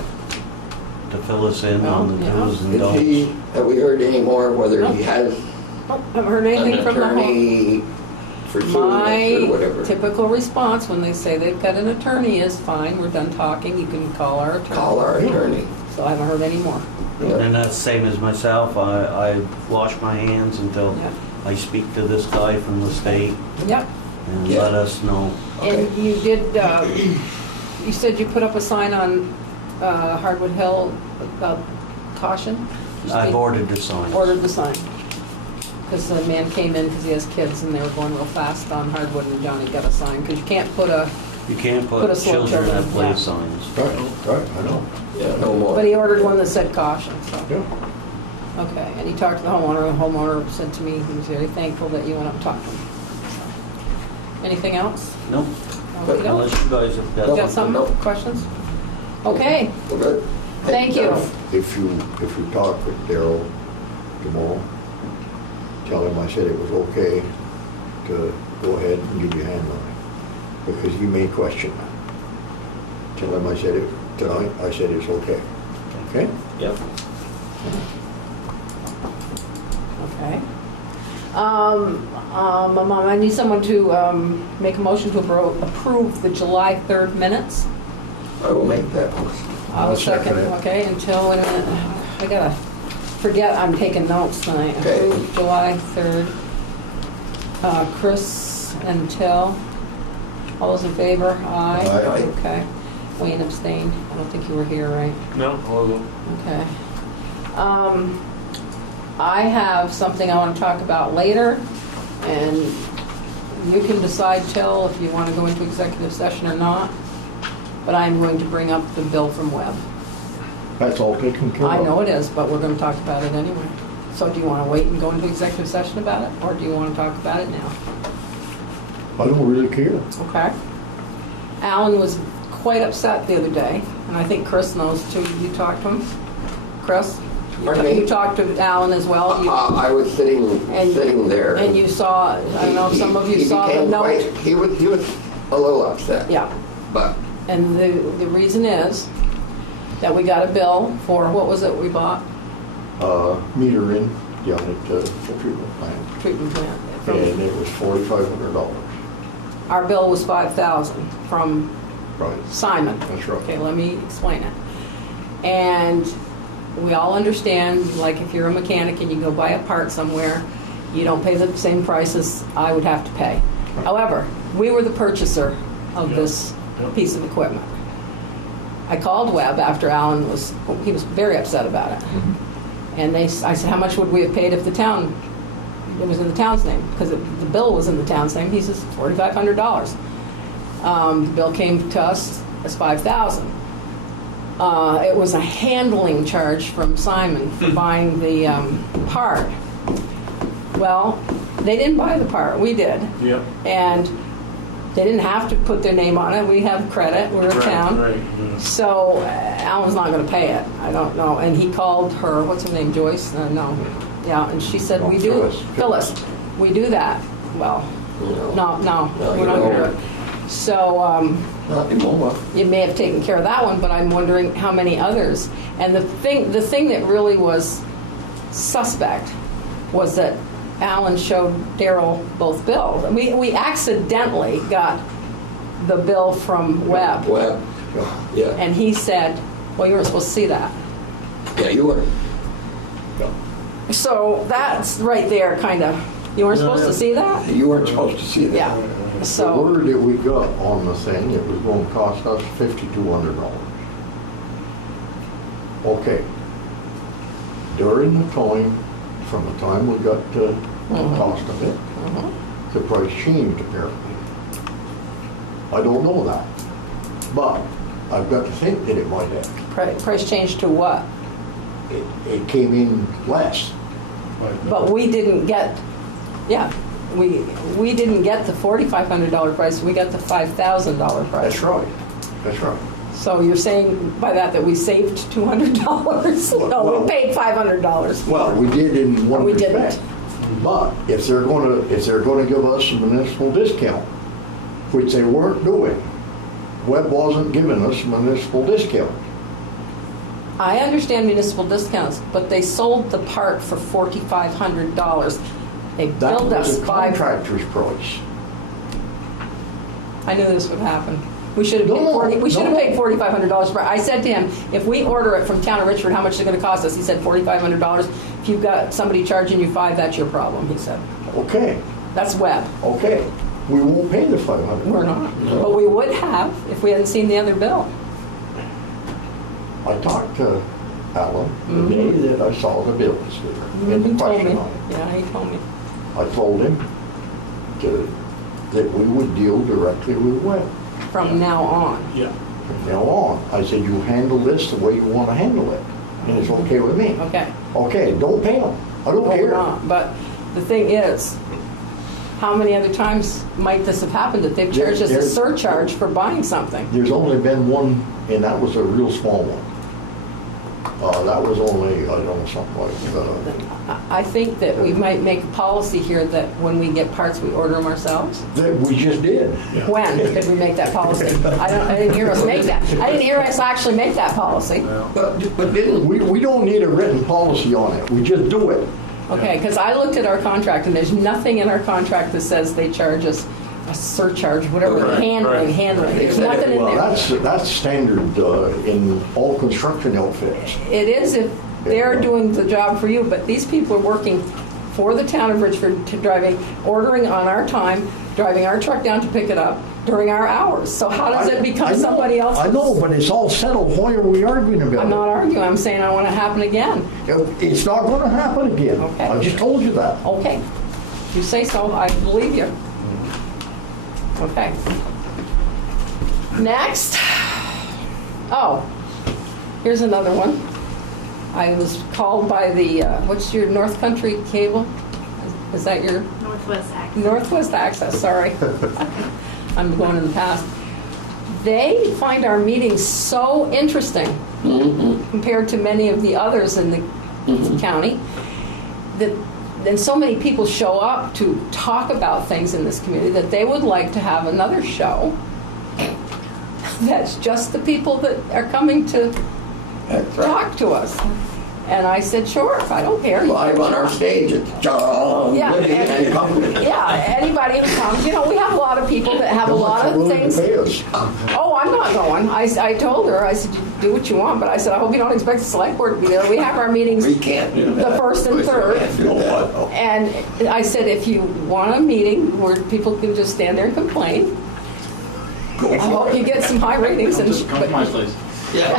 to fill us in on the Yeah. do's and Is don'ts. have we heard any more whether he has Oh, haven't heard an anything from the home. attorney pursuing this or My whatever? typical response when they say they've got an attorney is fine, we're done talking, you can call our attorney. Call our attorney. So I haven't heard any more. Yeah. And that's the same as myself. I wash my hands until Yep. I speak to this guy from the state Yep. and Yeah. let us know. And you did, you said you put up a sign on Hardwood Hill about caution? I've ordered the sign. Ordered the sign. Because the man came in because he has kids and they were going real fast on Hardwood and Johnny got a sign. Because you can't put a, You can't Put put a slow children children, at play yeah. signs. Right, I know. Yeah, no more. but he ordered one that said caution, so. Yeah. Okay, and he talked to the homeowner said to me he was very thankful that you went up and talked to him. So. Anything else? Nope, Okey-doke. unless you guys have You got. got something? No. Questions? Okay, We're good. thank you. If you talk with Daryl tomorrow, tell him I said it was okay to go ahead and give you a hand on it, because he may question it. Tell him I said it tonight, I said it's okay. Okay? Yep. Okay. I need someone to make a motion to approve the July 3rd minutes. I will make that motion. I'll second, it. okay, until, wait a minute, I gotta forget I'm taking notes tonight. Okay. Approve July 3rd. Chris and Till, all those in favor? Aye. Aye. Okay. Wayne abstained. I don't think you were here, right? No, Okay. I have something I want to talk about later, and you can decide, Till, if you want to go into executive session or not, but I'm going to bring up the bill from Webb. That's all taken care of. I know it is, but we're going to talk about it anyway. So do you want to wait and go into executive session about it, or do you want to talk about it now? I don't really care. Okay. Alan was quite upset the other day, and I think Chris knows too. You talked to him? Chris? Pardon me? You talked to Alan as well? You- I was sitting there. And you saw, I don't know if some of you He saw the became note. He was a little upset. Yeah. But And the reason is that we got a bill for, what was it we bought? Meter in down at the treatment plant, Treatment plant. and it was $4,500. Our bill was $5,000 from Right, Simon. that's right. Okay, let me explain it. And we all understand, like if you're a mechanic and you go buy a part somewhere, you don't pay the same price as I would have to pay. However, we were the purchaser of this piece of equipment. I called Webb after Alan was very upset about it. And I said, how much would we have paid if it was in the town's name? Because the bill was in the town's name. He says, $4,500. The bill came to us as $5,000. It was a handling charge from Simon for buying the part. Well, they didn't buy the part, we did. Yep. And they didn't have to put their name on it. We have credit, we're a town. Right, yeah. So Alan's not going to pay it. I don't know. And he called her, what's her name, Joyce? No. Yeah, and she said, No, we do. Phyllis. We do that. Well, no, we're not going to do it. So not anymore. you may have taken care of that one, but I'm wondering how many others. And the thing that really was suspect was that Alan showed Daryl both bills. We accidentally got the bill from Webb. Well, yeah. And he said, well, you weren't supposed to see that. Yeah, you were. So that's right there, kind of. You weren't supposed to see that? You weren't supposed to see that. Yeah. The So, word that we got on the thing, it was going to cost us $5,200. Okay. During the time, from the time we got the cost of it, the price changed apparently. I don't know that, but I've got to think that it might have. price changed to what? It came in less. But we didn't get, we didn't get the $4,500 price, we got the $5,000 price. That's right. That's right. So you're saying by that we saved $200? No, Well- we paid $500. Well, we did in one We respect. didn't. But if they're gonna give us a municipal discount, which they weren't doing, Webb wasn't giving us a municipal discount. I understand municipal discounts, but they sold the part for $4,500. They That billed us was the contractor's price. I knew this would happen. We should have paid No, we should have no. paid $4,500 for it. I said to him, if we order it from town of Richford, how much is it going to cost us? He said $4,500. If you've got somebody charging you $5, that's your problem, he said. Okay, That's Webb. okay. We won't pay the $500. We're not. But we would have if we hadn't seen the other bill. I talked to Alan the day that I saw the bills there and He the told me. question on it. Yeah, he told me. I told him that we would deal directly with Webb. From now on. Yeah. From now on, I said, you handle this the way you want to handle it, and it's okay with me. Okay. Okay, don't pay them. I don't Well, we're care. not. But the thing is, how many other times might this have happened that they've charged us a There's- surcharge for buying something? There's only been one, and that was a real small one. That was only, I don't know, something like, I think that we might make a policy here that when we get parts, we order them ourselves. that we just did. When did we make that policy? I didn't hear us make that. I didn't hear us actually make that policy. But didn't We don't need a written policy on it. We just do it. Okay, because I looked at our contract and there's nothing in our contract that says they charge us a surcharge, whatever, Right, handling. There's nothing in Well, there. that's standard in all construction outfits. It is if they're doing the job for you, but these people are working for the town of Richford, ordering on our time, driving our truck down to pick it up during our hours. So how does it I become know, somebody else's? I know, but it's all settled. Why are we arguing about it? I'm not arguing, I'm saying I want to happen again. It's not going to happen again. Okay. I just told you that. Okay, you say so, I believe you. Okay. Next. Oh, here's another one. I was called by the, what's your North Country Cable? Is that your? Northwest Access. Northwest Access, sorry. I'm going in the past. They find our meetings so interesting compared to many of the others in the county, that then so many people show up to talk about things in this community that they would like to have another show that's just the people that are coming to talk to us. And I said, sure, I don't care. Live on our stage, it's John Yeah, Libby and company. Yeah, anybody who comes. You know, we have a lot of people that have a lot of things. Oh, I'm not going. I told her, I said, you do what you want, but I said, I hope you don't expect the select board to be there. We have our meetings We can't do that. the first and third. Can't do that. And I said, if you want a meeting where people can just stand there and complain, I hope you get some high ratings. And Come to my place. yeah.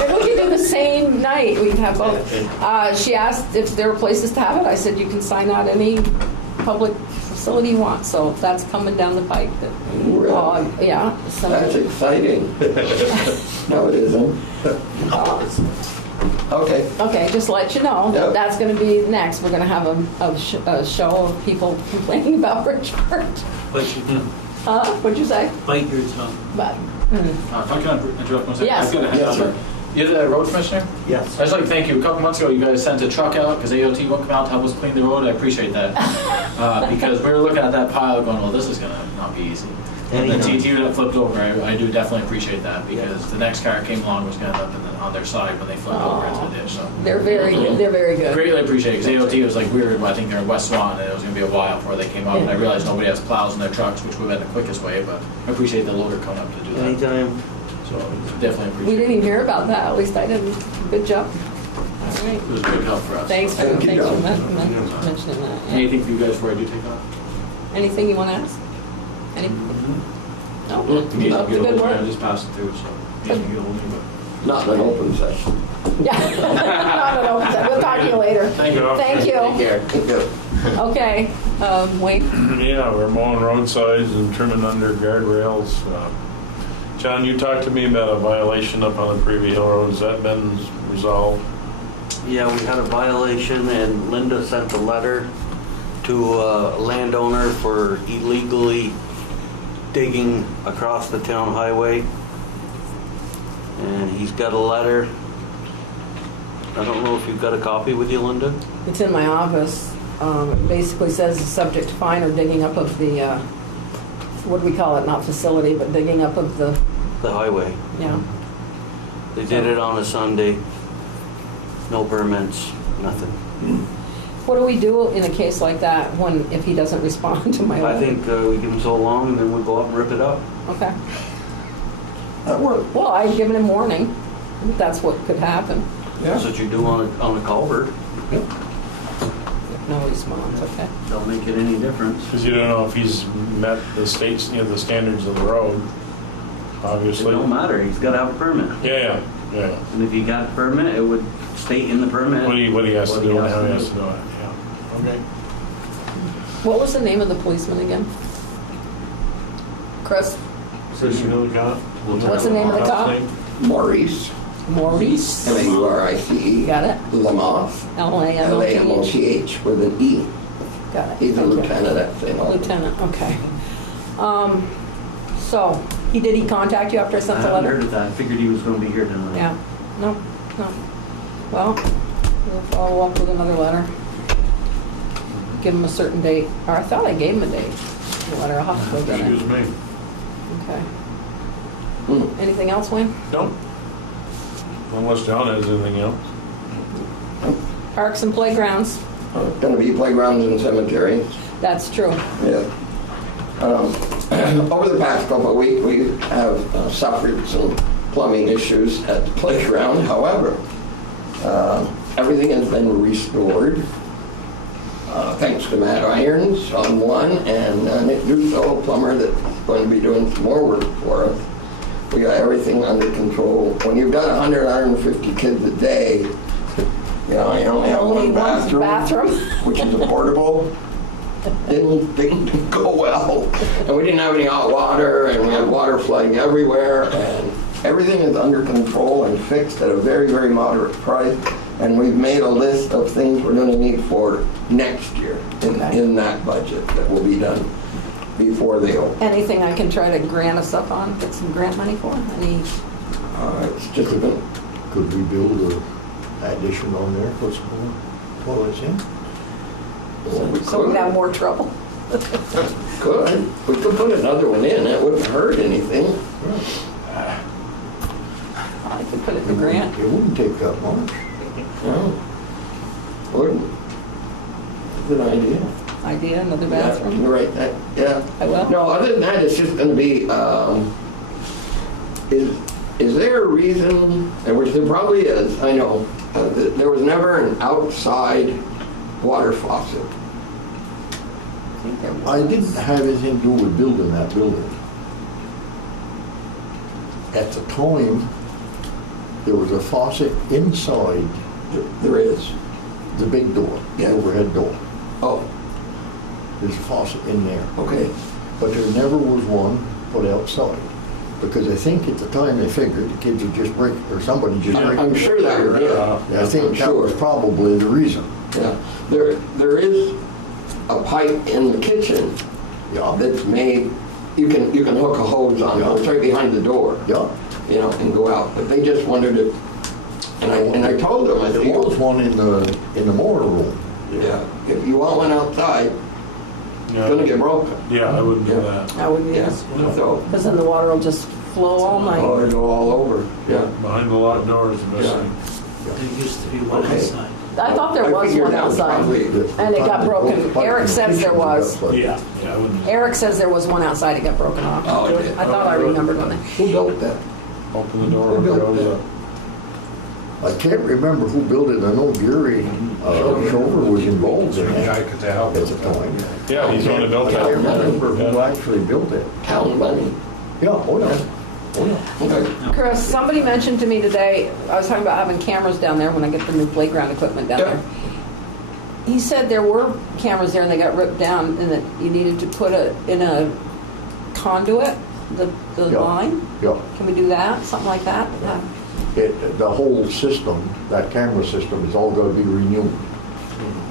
And we can do the same night. We can have both. She asked if there were places to have it. I said, you can sign out any public facility you want. So that's coming down the pike. Really? Yeah. That's exciting. No, it isn't. Okay. Okay, just to let you know, Yep. that's going to be next. We're going to have a show of people complaining about Richford. What'd you say? Bite your tongue. But, If I can interrupt one second. Yes. I've got to head Yes, over. sir. You're the road commissioner? Yes. I'd just like to thank you. A couple months ago, you guys sent a truck out because AOT won't come out to help us clean the road. I appreciate that. Because we were looking at that pile going, well, this is going to not be easy. And the TTU that flipped over, I do definitely appreciate that because the next car came along was going to end up on their side when they flipped over into the ditch. So they're very good. greatly appreciate it because AOT was like weird. I think they're in West Swan and it was going to be a while before they came out. And I realized nobody has plows in their trucks, which would have been the quickest way. But I appreciate the loader coming up to do that. Anytime. So definitely appreciate We it. didn't even hear about that. At least I didn't. Good job. All right. It was a big help for us. Thanks for Thank you, John. mentioning that. Yeah. Anything for you guys before I do take off? Anything you want to ask? Anything? No? In case you get Good hold of me, work. I just passed it through, so in case you get hold of me. Not an open session. Yeah. Not an open session. We'll talk to you later. Thank you. Thank Take you. care. Thank you. Okay, Wayne? Yeah, we're mowing roadsides and trimming under guardrails. John, you talked to me about a violation up on the Privy Hill Road. Has that been resolved? Yeah, we had a violation and Linda sent a letter to a landowner for illegally digging across the town highway. And he's got a letter. I don't know if you've got a copy with you, Linda? It's in my office. It basically says it's subject to fine or digging up of the, what do we call it? Not facility, but digging up of the, The highway. yeah. They did it on a Sunday. No permits, nothing. What do we do in a case like that if he doesn't respond to my I letter? think we give him so long and then we go up and rip it up. Okay. That worked. Well, I've given him warning. That's what could happen. That's what you do on a culvert. No response, okay. Don't make it any difference. Because you don't know if he's met the state's, the standards of the road, It obviously. don't matter, he's gotta have a permit. Yeah. And if he got a permit, it would state in the permit. What he has to what do and how he has to do it, yeah. Okay. What was the name of the policeman again? Chris? Chris, you know the cop? What's the name of the cop? Maurice, Maurice? M-A-U-R-I-C-E. Got it? Lamoth, L-A-M-O-T-H. L-A-M-O-T-H with an E. Got it. He's a Thank you. lieutenant at St. Albans. Lieutenant, okay. So, did he contact you after I I sent the haven't letter? heard of that, I figured he was gonna be here tonight. Yeah, no. Well, we'll follow up with another letter. Give him a certain date, or I thought I gave him a date. The letter, I'll have to go get it. Excuse me. Okay. Anything else, Wayne? No. Unless John has anything else. Parks and playgrounds, Gonna be playgrounds and cemeteries. that's true. Yeah. Over the past couple of weeks, we have suffered some plumbing issues at the playground. However, everything has been restored, thanks to Matt Irons on one, and Nick Dusso, a plumber, that's going to be doing some more work for us. We got everything under control. When you've got 100, 150 kids a day, you only have Only one one bathroom. which is a portable. Didn't go well. And we didn't have any hot water, and we had water flooding everywhere, and everything is under control and fixed at a very, very moderate price. And we've made a list of things we're gonna need for next year in that budget that will be done before they open. Anything I can try to grant us up on, get some grant money for? Any? It's just been, Could we build an addition on there, put some toilets in? So we'd have more trouble? Could. We could put another one in. That wouldn't hurt anything. I could put it in the grant. It wouldn't take that much. No. Wouldn't. Good idea. Idea, another Yeah, bathroom? you're right. Yeah. I will. No, other than that, it's just going to be, is there a reason, and which there probably is, I know, there was never an outside water faucet. I think there was. I didn't have anything to do with building that building. At the time, there was a faucet inside There is. the big door, the Yeah. overhead door. Oh, There's a faucet in there. okay. But there never was one put outside. Because I think at the time they figured the kids would just break, or somebody just break. I'm sure that would be it. I think that was probably the reason. Yeah. There is a pipe in the kitchen Yeah, that's made, you can hook a hose on, Yeah. it's right behind the door, yeah. you know, and go out. But they just wondered if, and I told them, I said, There was one in the motor room. yeah, if you want one outside, it's gonna Yeah, get broken. yeah, I wouldn't do Yeah. that. I wouldn't Yeah, either. so, Because then the water will just flow all night. oh, it'll go all over, yeah. Behind the locked doors, the best Yeah. thing. There used to be one Okay. outside. I thought there I was figured one that was outside. probably- And it got broken. Eric says there was. Yeah, I wouldn't. Eric says there was one outside, it got broken off. Oh, it did. I thought I remembered one. Who built that? Open the door, Who built goes that? up. I can't remember who built it. I know Gary Shover was involved in that at the time. Yeah, he's the one that built I can't that. remember who Yeah. actually built it. Town money. Yeah, oh yeah, oh yeah. Okay. Chris, somebody mentioned to me today, I was talking about having cameras down there when I get the new playground equipment down Yeah. there. He said there were cameras there and they got ripped down and that you needed to put in a conduit, the Yeah. line. Yeah. Can we do that? Something like that? The whole system, that camera system is all gonna be renewed.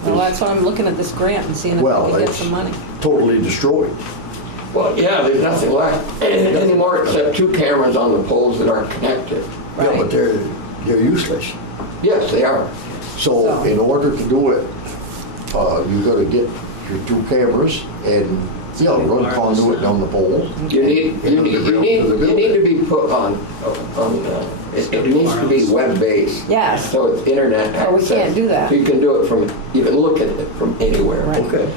Well, that's why I'm looking at this grant and seeing if Well, we can get it's- some money. Totally destroyed. Well, yeah, there's nothing left anymore except 2 cameras on the poles that aren't connected. Yeah, but they're useless. Yes, they are. So in order to do it, you gotta get your 2 cameras and, run conduit down the poles. You need to be put on, it needs to be web-based. Yes. So it's internet access. Oh, we can't do that. You can do it from, you can look at it from anywhere. Right. Okay.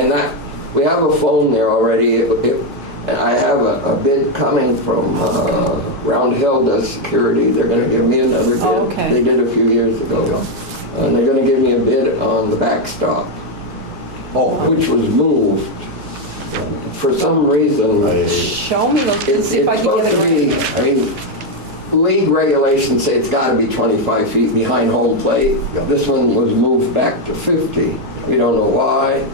And that, we have a phone there already. And I have a bid coming from Round Hill does security. They're gonna give me another bid. Oh, okay. They did a few years ago. And they're gonna give me a bid on the backstop, which was moved. For some reason, Show me those, let's see if I can supposed get to it. be, I mean, league regulations say it's gotta be 25 feet behind home plate. Yeah. This one was moved back to 50. We don't know why.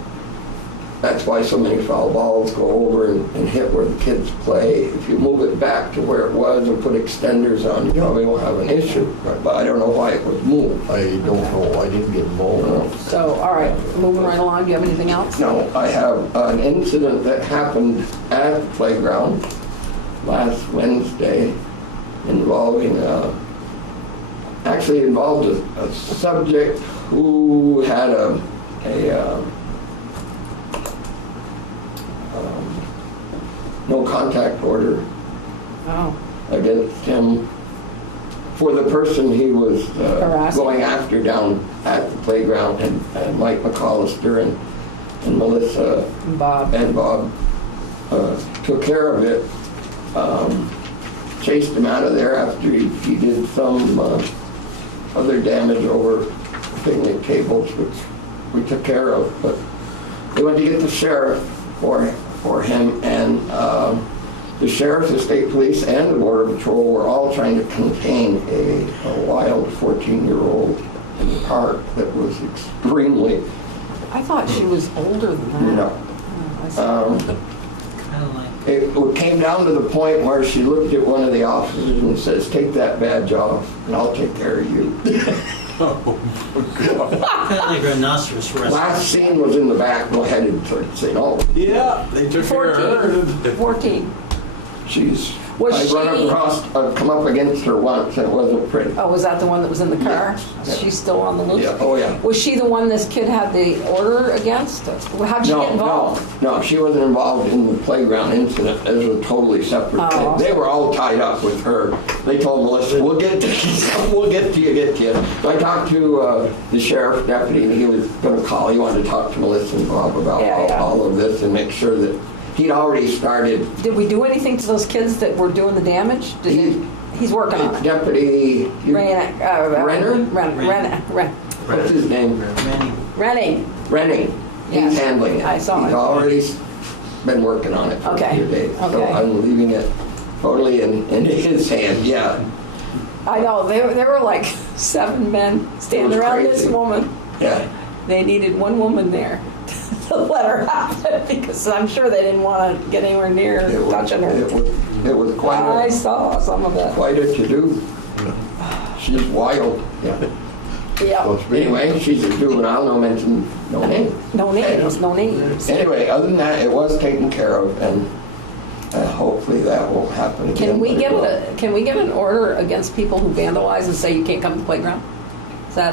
That's why so many foul balls go over and hit where the kids play. If you move it back to where it was and put extenders on, you probably won't have an issue. But I don't know why it was moved. I don't know, I didn't get involved. So, all right, moving right along, do you have anything else? No, I have an incident that happened at the playground last Wednesday involving, actually involved a subject who had a no contact order Oh, against him for the person he was Harassing. going after down at the playground, and Mike McAllister and Melissa Bob. and Bob took care of it, chased him out of there after he did some other damage over picnic tables, which we took care of. But they went to get the sheriff for him, and the sheriff, the state police, and the border patrol were all trying to contain a wild 14-year-old in the park that was extremely, I thought she was older than that. you know, Oh, I see. Kind of like, It came down to the point where she looked at one of the officers and says, "Take that badge off and I'll take care of you." kind of like rhinoceros wrestling. Last scene was in the back, headed towards St. Albans. Yeah, they took care of her. 14. Was I run she- across, come up against her once, and it wasn't pretty. Oh, was that the one that was in the car? Yeah. She's still on the loose? Yeah, oh yeah. Was she the one this kid had the order against? How'd she get involved? No, she wasn't involved in the playground incident. It was a totally separate Oh. thing. They were all tied up with her. They told Melissa, "We'll get to you, we'll get to you. So I talked to the sheriff deputy, and he was going to call. He wanted to talk to Melissa and Bob about Yeah. all of this and make sure that he'd already started. Did we do anything to those kids that were doing the damage? He's working on it. Deputy Renner? What's his name? Rennie. Rennie. Yes. He's handling it. I saw He's it. already been working on it for Okay. a few days. So Okay. I'm leaving it totally in his hand, yeah. I know, there were like 7 men standing was around this crazy. woman. Yeah. They needed one woman there to let her have it because I'm sure they didn't want to get anywhere near touching her. It was I saw some of it. quite a to-do. She's wild. Yeah. Yeah. Anyway, she's a juvenile, no mention, no name. No names, no names. Anyway, other than that, it was taken care of, and hopefully that will happen again. Can we but it get will. can we get an order against people who vandalize and say you can't come to the playground? Is that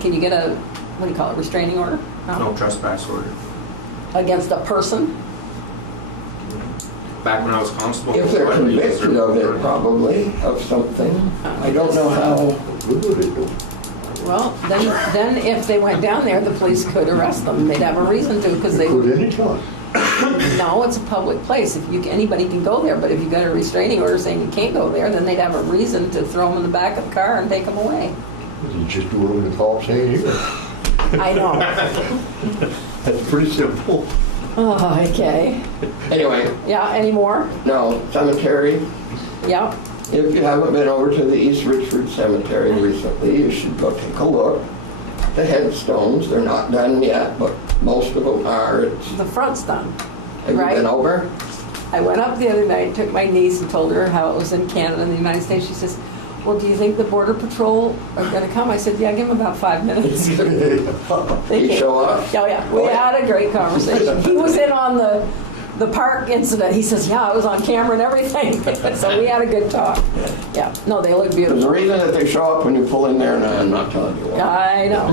can you get a, what do you call it, restraining order? No trespass order. Against a person? Back when I was constable. If they're convicted of it, probably, of something. I don't know how. What would it do? Well, then if they went down there, the police could arrest them. They'd have a reason to because they Could anytime. No, it's a public place. Anybody can go there, but if you got a restraining order saying you can't go there, then they'd have a reason to throw them in the back of the car and take them away. You just do what the cops say here. I know. That's pretty simple. Oh, okay. Anyway, Yeah, any more? no, cemetery. Yeah. If you haven't been over to the East Richford Cemetery recently, you should go take a look. The headstones, they're not done yet, but most of them are. The front's done. Have you Right. been over? I went up the other night, took my niece and told her how it was in Canada and the United States. She says, well, do you think the Border Patrol are going to come? I said, yeah, give them about 5 minutes. They You came. show up? Oh, yeah. We had a great conversation. He was in on the park incident. He says, yeah, I was on camera and everything. So we had a good talk. Yeah. No, they look There's a beautiful. reason that they show up when you pull in there, and I'm not telling you why. I know.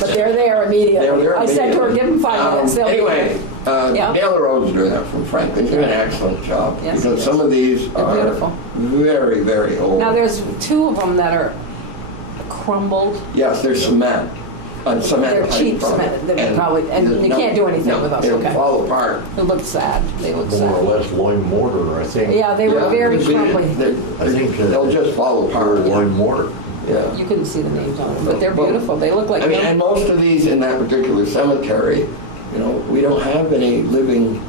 But they're there immediately. They're there I said to her, give them 5 minutes. They'll be Anyway, there. Yeah. Dale Rhodes doing that from Franklin. He's doing an excellent job. Yes, Because he some is. of these They're are beautiful. very, very old. Now, there's 2 of them that are crumbled. Yes, there's cement. Cement They're pipe cheap product. cement. They probably- and there's you can't do anything no, with those, It'll okay. fall apart. It looked sad. They looked More or sad. less loin mortar, I think. Yeah, they were Yeah, very they- crumbly. I think They'll just fall Or apart. loin mortar. Yeah. You couldn't see the names on them, but they're beautiful. They look like. I mean, and most of these in that particular cemetery, we don't have any living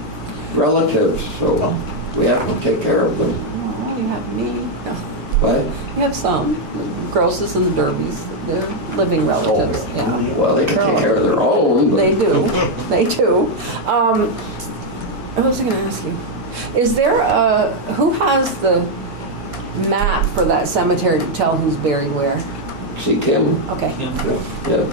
relatives, so we have to take care of them. Oh, you have me. No. But, You have some. The Grosses and the Derbies. They're living relatives. Yeah. well, they can take care of their own. But They do. They do. What was I going to ask you? Is there who has the map for that cemetery to tell who's buried where? See Kim? Okay. Yeah.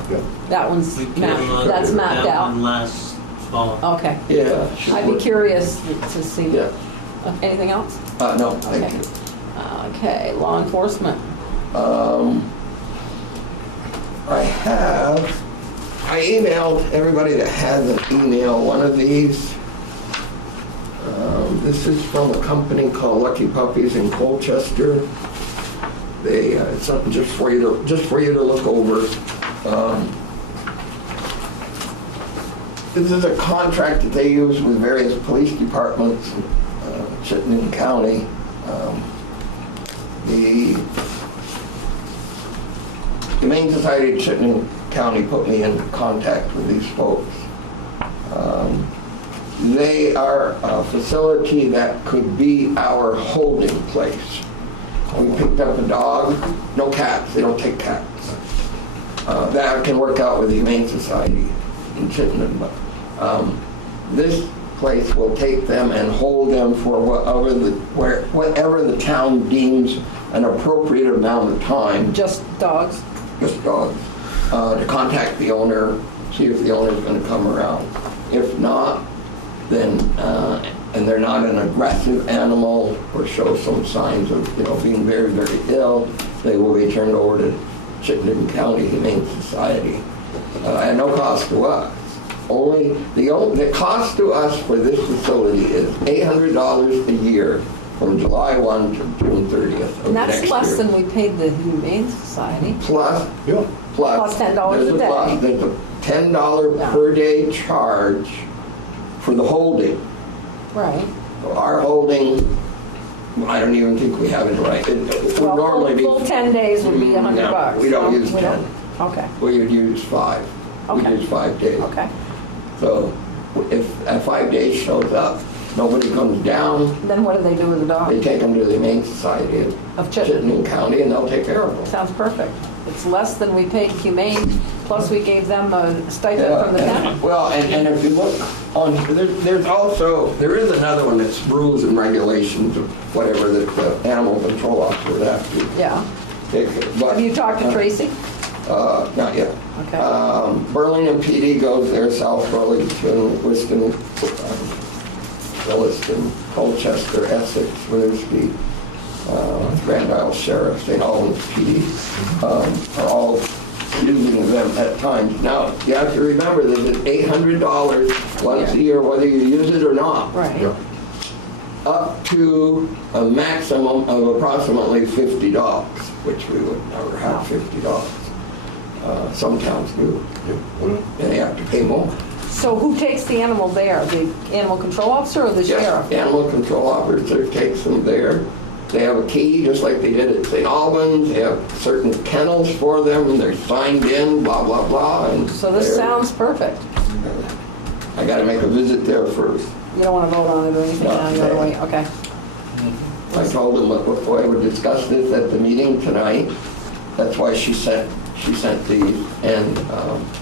That one's We mapped. came on That's that mapped one out. last fall. Okay. Yeah. I'd be curious to see. Yeah. Anything else? No, thank Okay. you. Okay. Law enforcement. I emailed everybody that has an email one of these. This is from a company called Lucky Puppies in Colchester. They, it's something just for you to look over. This is a contract that they use with various police departments in Chittenden County. The Humane Society of Chittenden County put me in contact with these folks. They are a facility that could be our holding place. We picked up a dog, no cats, they don't take cats. That can work out with the Humane Society in Chittenden. But this place will take them and hold them for whatever the town deems an appropriate amount of time. Just dogs? Just dogs. To contact the owner, see if the owner's going to come around. If not, then, and they're not an aggressive animal or show some signs of, being very, very ill, they will be turned over to Chittenden County Humane Society at no cost to us. The cost to us for this facility is $800 a year from July 1 to June 30th of And next that's less year. than we paid the Humane Society. Plus Plus $10 there's a day. plus. There's a $10 Yeah. per day charge for the holding. Right. Our holding, I don't even think we have it right. It would Well, normally be. full 10 days would be $100. No, we don't No, use we 10. Okay, We would use 5. We Okay. use 5 days. okay. So if at 5 days shows up, nobody comes down, Then what do they do with the they dog? take them to the Humane Society Of of Chittenden. Chittenden County and they'll take care of them. Sounds perfect. It's less than we paid Humane, plus we gave them a stipend from the town. Well, and if you look on, there is another one that's rules and regulations of whatever that the animal control officer would have to Yeah. take. But, Have you talked to Tracy? Not yet. Okay. Burlington PD goes there, South Burlington, Whiston, Williston, Colchester, Essex, Witherspoon, Grand Isle Sheriff, St. Albans PD, are all using them at times. Now, you have to remember that it's $800 once a year, whether you use it or not. Right. Yeah. Up to a maximum of approximately 50 dogs, which we would never have 50 dogs. Some towns do, and they have to pay more. So who takes the animal there? The animal control officer or the Yes, sheriff? the animal control officer takes them there. They have a key, just like they did at St. Albans. They have certain kennels for them, and they're signed in, blah, blah, blah. And So this they're- sounds perfect. I gotta make a visit there first. You don't want to vote on it or anything No, now, you want to no. wait, okay. I told them that before I would discuss this at the meeting tonight. That's why she sent these, and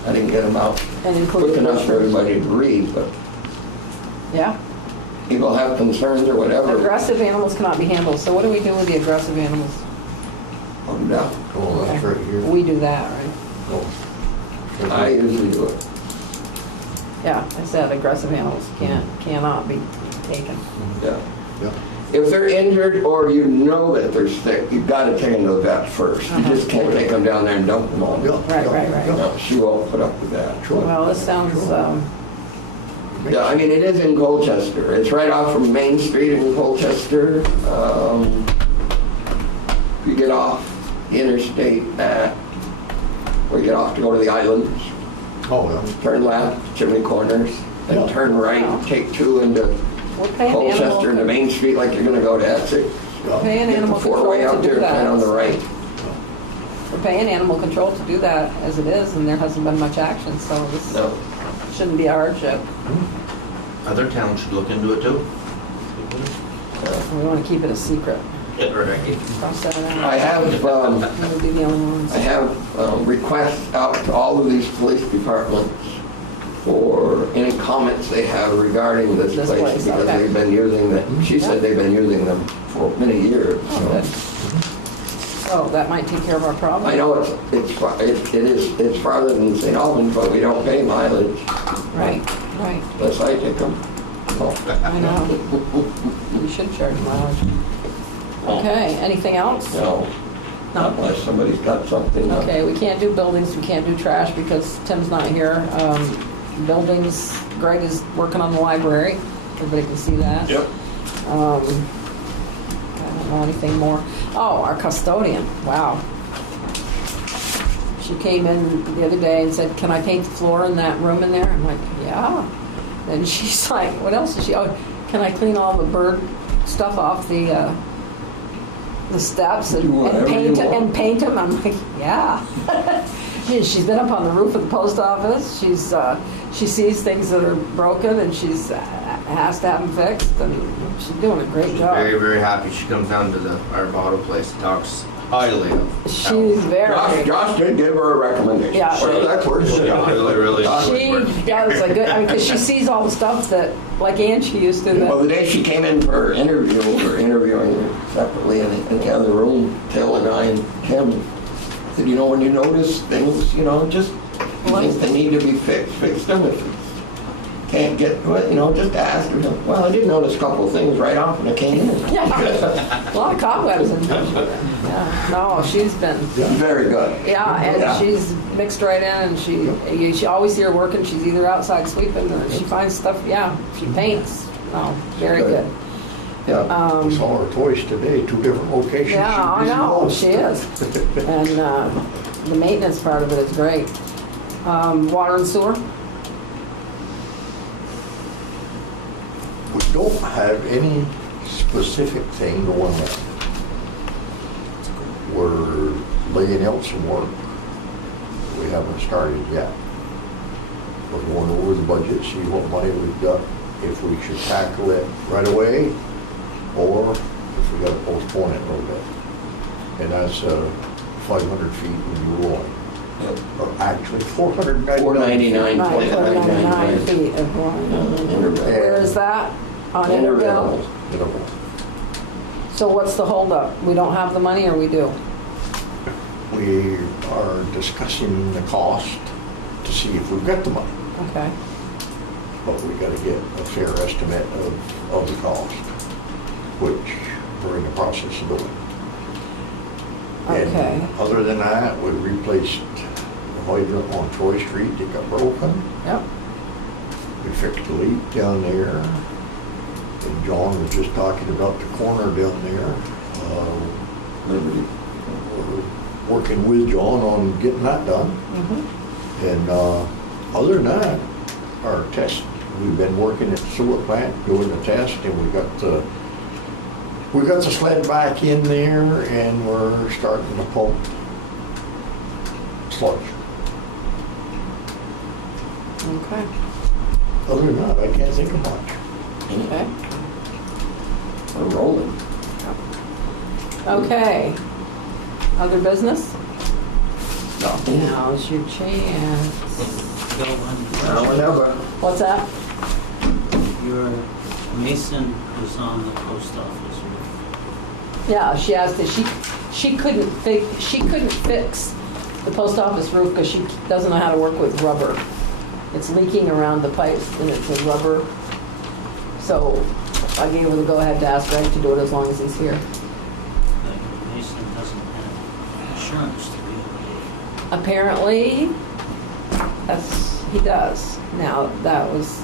I didn't get them out And include quick the enough for everybody to read, but Yeah. people have concerns or whatever. Aggressive animals cannot be handled, so what do we do with the aggressive animals? Put them down. Oh, that's right here. We do that, right? Oh. I usually do it. Yeah, I said aggressive animals cannot be taken. Yeah. Yeah. If they're injured or you know that they're sick, you've got to take them to the vet first. You just can't take them down there and dump them on. Yeah, Right, yeah, right, right. yeah. No, she won't put up with that. Well, this sounds, Yeah, I mean, it is in Colchester. It's right off from Main Street in Colchester. You get off the interstate where you get off to go to the islands, Oh, yeah. turn left, Chimney Corners, Yeah. and turn right, take 2 into we're paying Colchester into animal, Main Street like you're gonna go to Essex. paying Get the animal four-way control out to do there, turn on the that. right. We're paying animal control to do that as it is, and there hasn't been much action, so this No. shouldn't be a hardship. Other towns should look into it too. We want to keep it a secret. Yeah, right. Cross that out. I have, We'll be the only ones. I have requests out to all of these police departments for any comments they have regarding this This place place, because okay. they've been using them. She said they've been using them for many years. Oh, good. So that might take care of our problem. I know it's farther than St. Albans, but we don't pay mileage Right, right. unless I take them. Oh. I know. You should charge mileage. Okay, anything else? No, not unless somebody's got something. Okay, we can't do buildings, we can't do trash because Tim's not here. Buildings, Greg is working on the library. Everybody can see that. Yep. I don't know anything more. Oh, our custodian, wow. She came in the other day and said, can I paint the floor in that room in there? I'm like, yeah. And she's like, what else is she, oh, can I clean all the bird stuff off the steps Do and whatever paint you want. and paint them? I'm like, yeah. She's been up on the roof of the post office. She sees things that are broken and she's has to have them fixed, and she's doing a great job. Very, very happy. She comes down to our bottle place, talks highly of. She's very, Josh did give her a recommendation. Yeah. Well, that's where it's at. Really, really. she does a good, I mean, because she sees all the stuff that, like Angie used to, Well, that, the day she came in for her interview, we were interviewing separately in the other room, Till and I and Kim. Said, you know, when you notice things, you know, just things that need to be fixed, fix them. If you can't get to it, you know, just ask her. Well, I did notice a couple of things right off when I came in. yeah, a lot of cobwebs in there. Yeah, no, she's been, Very good. yeah, and she's mixed right in, and she always see her working, she's either outside sweeping, or she finds stuff, yeah, she paints. No, very good. Yeah. We saw her twice today, 2 different locations. Yeah, I know, she is. And the maintenance part of it is great. Water and sewer? We don't have any specific thing going on. We're laying out some work. We haven't started yet. We're going over the budget, see what money we've got, if we should tackle it right away, or if we gotta postpone it a little bit. And that's 500 feet in New Orleans. Or actually 499. 499 feet of line. Where is that? On Interville? Interval. So what's the holdup? We don't have the money, or we do? We are discussing the cost to see if we've got the money, Okay. but we gotta get a fair estimate of the cost, which we're in the process of doing. Okay. And other than that, we replaced the hydrant on Troy Street that got broken. Yep. We fixed the leak down there. And John was just talking about the corner down there. We're working with John on getting that done. Mm-hmm. And other than that, our test, we've been working at the sewer plant doing the test, and we got the sled back in there, and we're starting to pump sludge. Okay. Other than that, I can't think of much. Okay. We're rolling. Okay. Other business? Nothing. Now's your chance. Go on. Now or never. What's that? Your Mason is on the post office roof. Yeah, she asked that she couldn't fix the post office roof because she doesn't know how to work with rubber. It's leaking around the pipes, and it's a rubber. So I gave her the go-ahead to ask Greg to do it as long as he's here. But Mason doesn't have insurance to be able to. Apparently, he does. Now, that was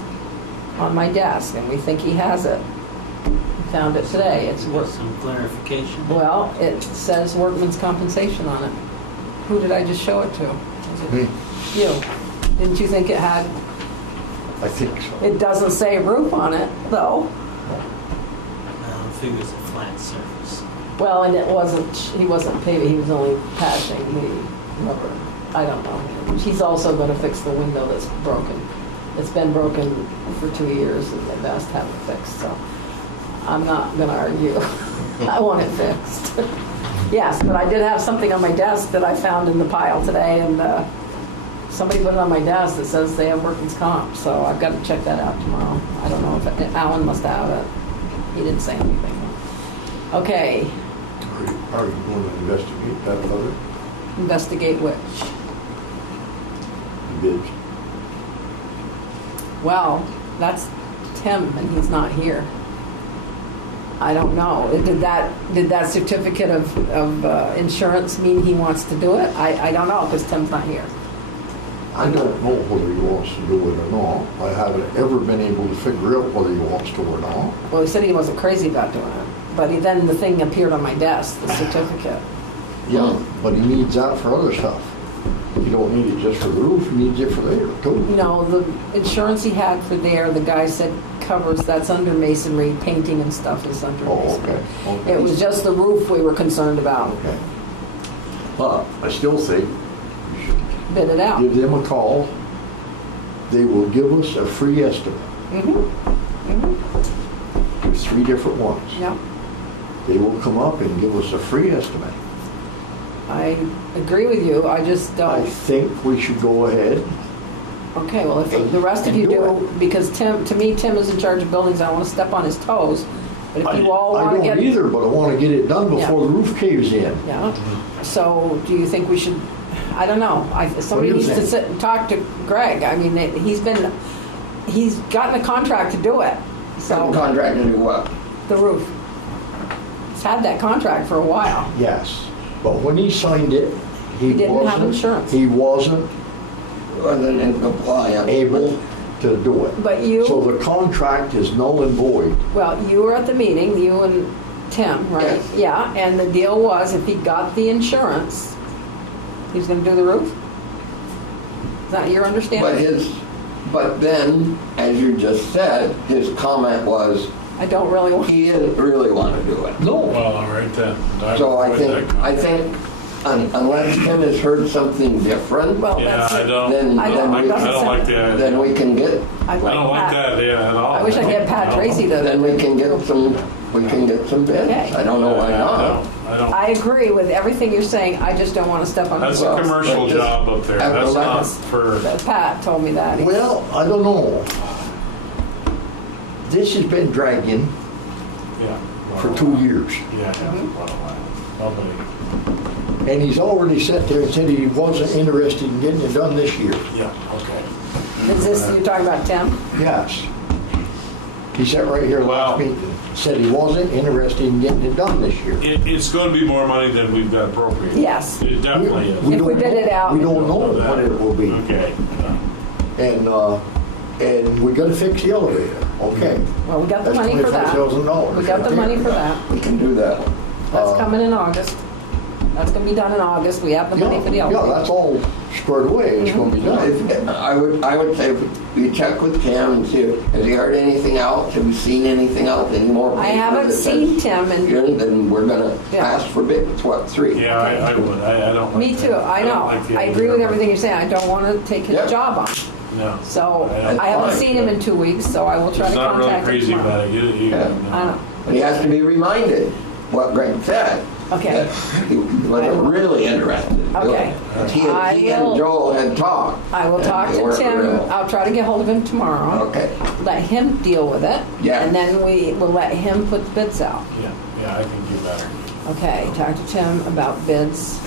on my desk, and we think he has it. Found it today. It's Get some clarification. well, it says workman's compensation on it. Who did I just show it to? Was it Me, you? Didn't you think it had? I think so. It doesn't say roof on it, though. Well, it figures a flat surface. Well, and he wasn't paving, he was only patching the rubber. I don't know. He's also gonna fix the window that's broken. It's been broken for 2 years, and they've asked to have it fixed, so I'm not gonna argue. I want it fixed. Yes, but I did have something on my desk that I found in the pile today, and somebody put it on my desk that says they have workman's comp, so I've got to check that out tomorrow. I don't know if Alan must have it. He didn't say anything. Okay, Are you going to investigate that other investigate which? bids? Well, that's Tim, and he's not here. I don't know. Did that certificate of insurance mean he wants to do it? I don't know, because Tim's not here. I don't know whether he wants to do it or not. I haven't ever been able to figure out whether he wants to or not. Well, he said he wasn't crazy about doing it, but then the thing appeared on my desk, the certificate. Yeah, but he needs that for other stuff. You don't need it just for the roof, he needs it for there too. No, the insurance he had for there, the guy said covers, that's under masonry, painting and stuff is under Oh, masonry. okay. It was just the roof we were concerned about. Okay. But I still think you should Bid it out. give them a call. They will give us a free estimate. Mm-hmm. There's 3 different ones. Yep. They will come up and give us a free estimate. I agree with you, I just I don't. think we should go ahead. Okay, well, if the rest of you do, because Tim, to me, Tim is in charge of buildings, I don't want to step on his toes. But if you all I want to don't get. either, but I want to get it done Yeah. before the roof caves in. Yeah, so do you think we should, I don't know, somebody What do you needs to think? sit and talk to Greg. I mean, he's gotten a contract to do it, Some so, contract to do what? the roof. He's had that contract for a while. Yes, but when he signed it, he didn't have wasn't- insurance. He wasn't Other than compliance. able to do it. But you. So the contract is null and void. Well, you were at the meeting, you and Tim, right? Yes. Yeah, and the deal was if he got the insurance, he was gonna do the roof? Is that your understanding? But then, as you just said, his comment was, I don't really want, he didn't really want to do it. No. Well, all right then. So I would think, avoid that. unless Tim has heard something different, well, Yeah, that's I it. don't, then, I then don't- we, it doesn't I don't like sound- the idea. then we can get, I I don't like Pat. that idea at all. I wish I could get Pat Tracy to. then we can get some bids. Okay. I don't know why not. I don't. I agree with everything you're saying, I just don't want to step on his That's a toes. commercial But just- job up there. Have That's the not license. for, Pat told me that. Well, I don't know. This has been dragging yeah. for 2 years. Yeah, yeah, nobody. And he's already sat there and said he wasn't interested in getting it done this year. Yeah, okay. Is this, you're talking about Tim? Yes. He sat right here last Wow. meeting, said he wasn't interested in getting it done this year. It's going to be more money than we've got appropriated. Yes. It definitely is. If we don't bid it know- out. We don't know what it will be. Okay. And we gotta fix the elevator, okay. Well, we got the That's money for that. $25,000. We got the right money there. for that. We can do that. That's coming in August. That's gonna be done in August. We have the money for the Yeah, elevator. that's all squared away, it's gonna be done. I would say if you check with Tim and see, has he heard anything else? Have you seen anything else, any more? I haven't papers that seen says Tim and, here, then we're gonna Yeah. ask for bids, what, 3? Yeah, I would. I don't like me that. too, I don't know. like the I idea agree with of- everything you're saying. I don't wanna take his Yeah. job on. No. So, Yeah. I haven't Fine. seen him in 2 weeks, so I will try He's to not really contact him crazy tomorrow. about it. You Yeah. I know, But he has to be reminded what Greg said. okay. that He wasn't really interested in doing Okay. it. 'Cause He I and will- Joel had talked. I will talk and they to weren't Tim, real. I'll try to get hold of him tomorrow. Okay, Let him deal with it. Yeah. And then we will let him put the bids out. Yeah, I think you better. Okay, talk to Tim about bids.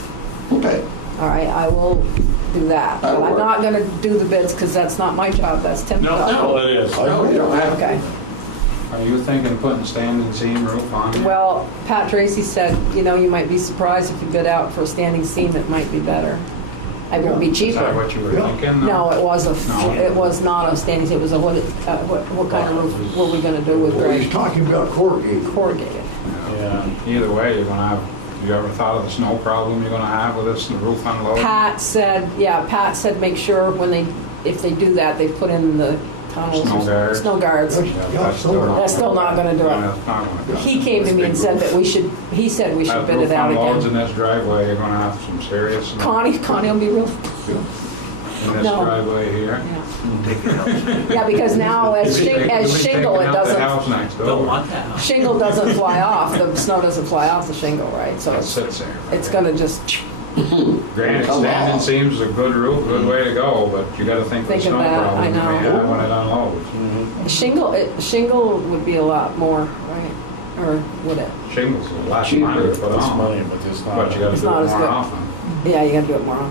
okay. All right, I will do that. But That'll I'm work. not gonna do the bids because that's not my job, that's Tim's No, job. no, it is. No, you don't have to. Okay. Are you thinking putting standing seam roof on it? Well, Pat Tracy said, you know, you might be surprised if you bid out for a standing seam, it might be better. It won't be Is that cheaper. what you were Yeah. thinking? No, it was No. it was not a standing seam, it was a, what kind of roof were we gonna do with Well, he's Greg? talking about corrugated. Corrugated. Yeah. Either way, you're gonna have, you ever thought of the snow problem you're gonna have with this roof unloading? Pat said make sure if they do that, they put in the tunnels. Snow guards. Snow guards. Yeah, Yeah, that's so- That's still not gonna do it. Yeah, that's not gonna do it. He came to me and said that he said we should That bid it roof out unloads again. in this driveway, you're gonna have some serious snow Connie will be real, in this no. driveway here. yeah, because now as You'll be shingle, taking it out the doesn't, house next Don't door. want that house. shingle doesn't fly off, the snow doesn't fly off the shingle, right? So It sits there. it's gonna just, Granted, Come standing on. seam's a good roof, good way to go, but you gotta think of the Think of snow that, I problem you may know. have when it unloads. shingle would be a lot more, right? Or would it? Shingles is a lot Cheaper. money to put It's on, money, but it's not. but you gotta It's do not it as more good. often. Yeah, you gotta do it more often.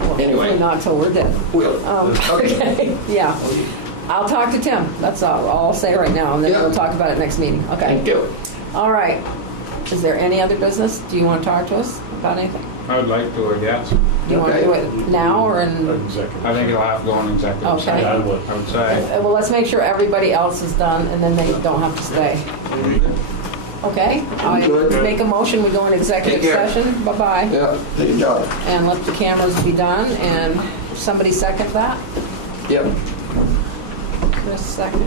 Well, Anyway. hopefully not till we're dead. Well, Okay, yeah. I'll talk to Tim, that's all I'll say right now, and then Yeah. we'll talk about it next meeting, okay? Thank you. All right. Is there any other business? Do you want to talk to us about anything? I would like to, yes. Do you want to Okay. do it now or in? Executive. I think it'll have to go in executive Okay. session. I would. I would say. Well, let's make sure everybody else is done, and then they don't have to stay. Okay? I Good. make a motion, we go in executive Take care. session, bye-bye, Yeah, good job. and let the cameras be done, and somebody second that? Yep. Chris second.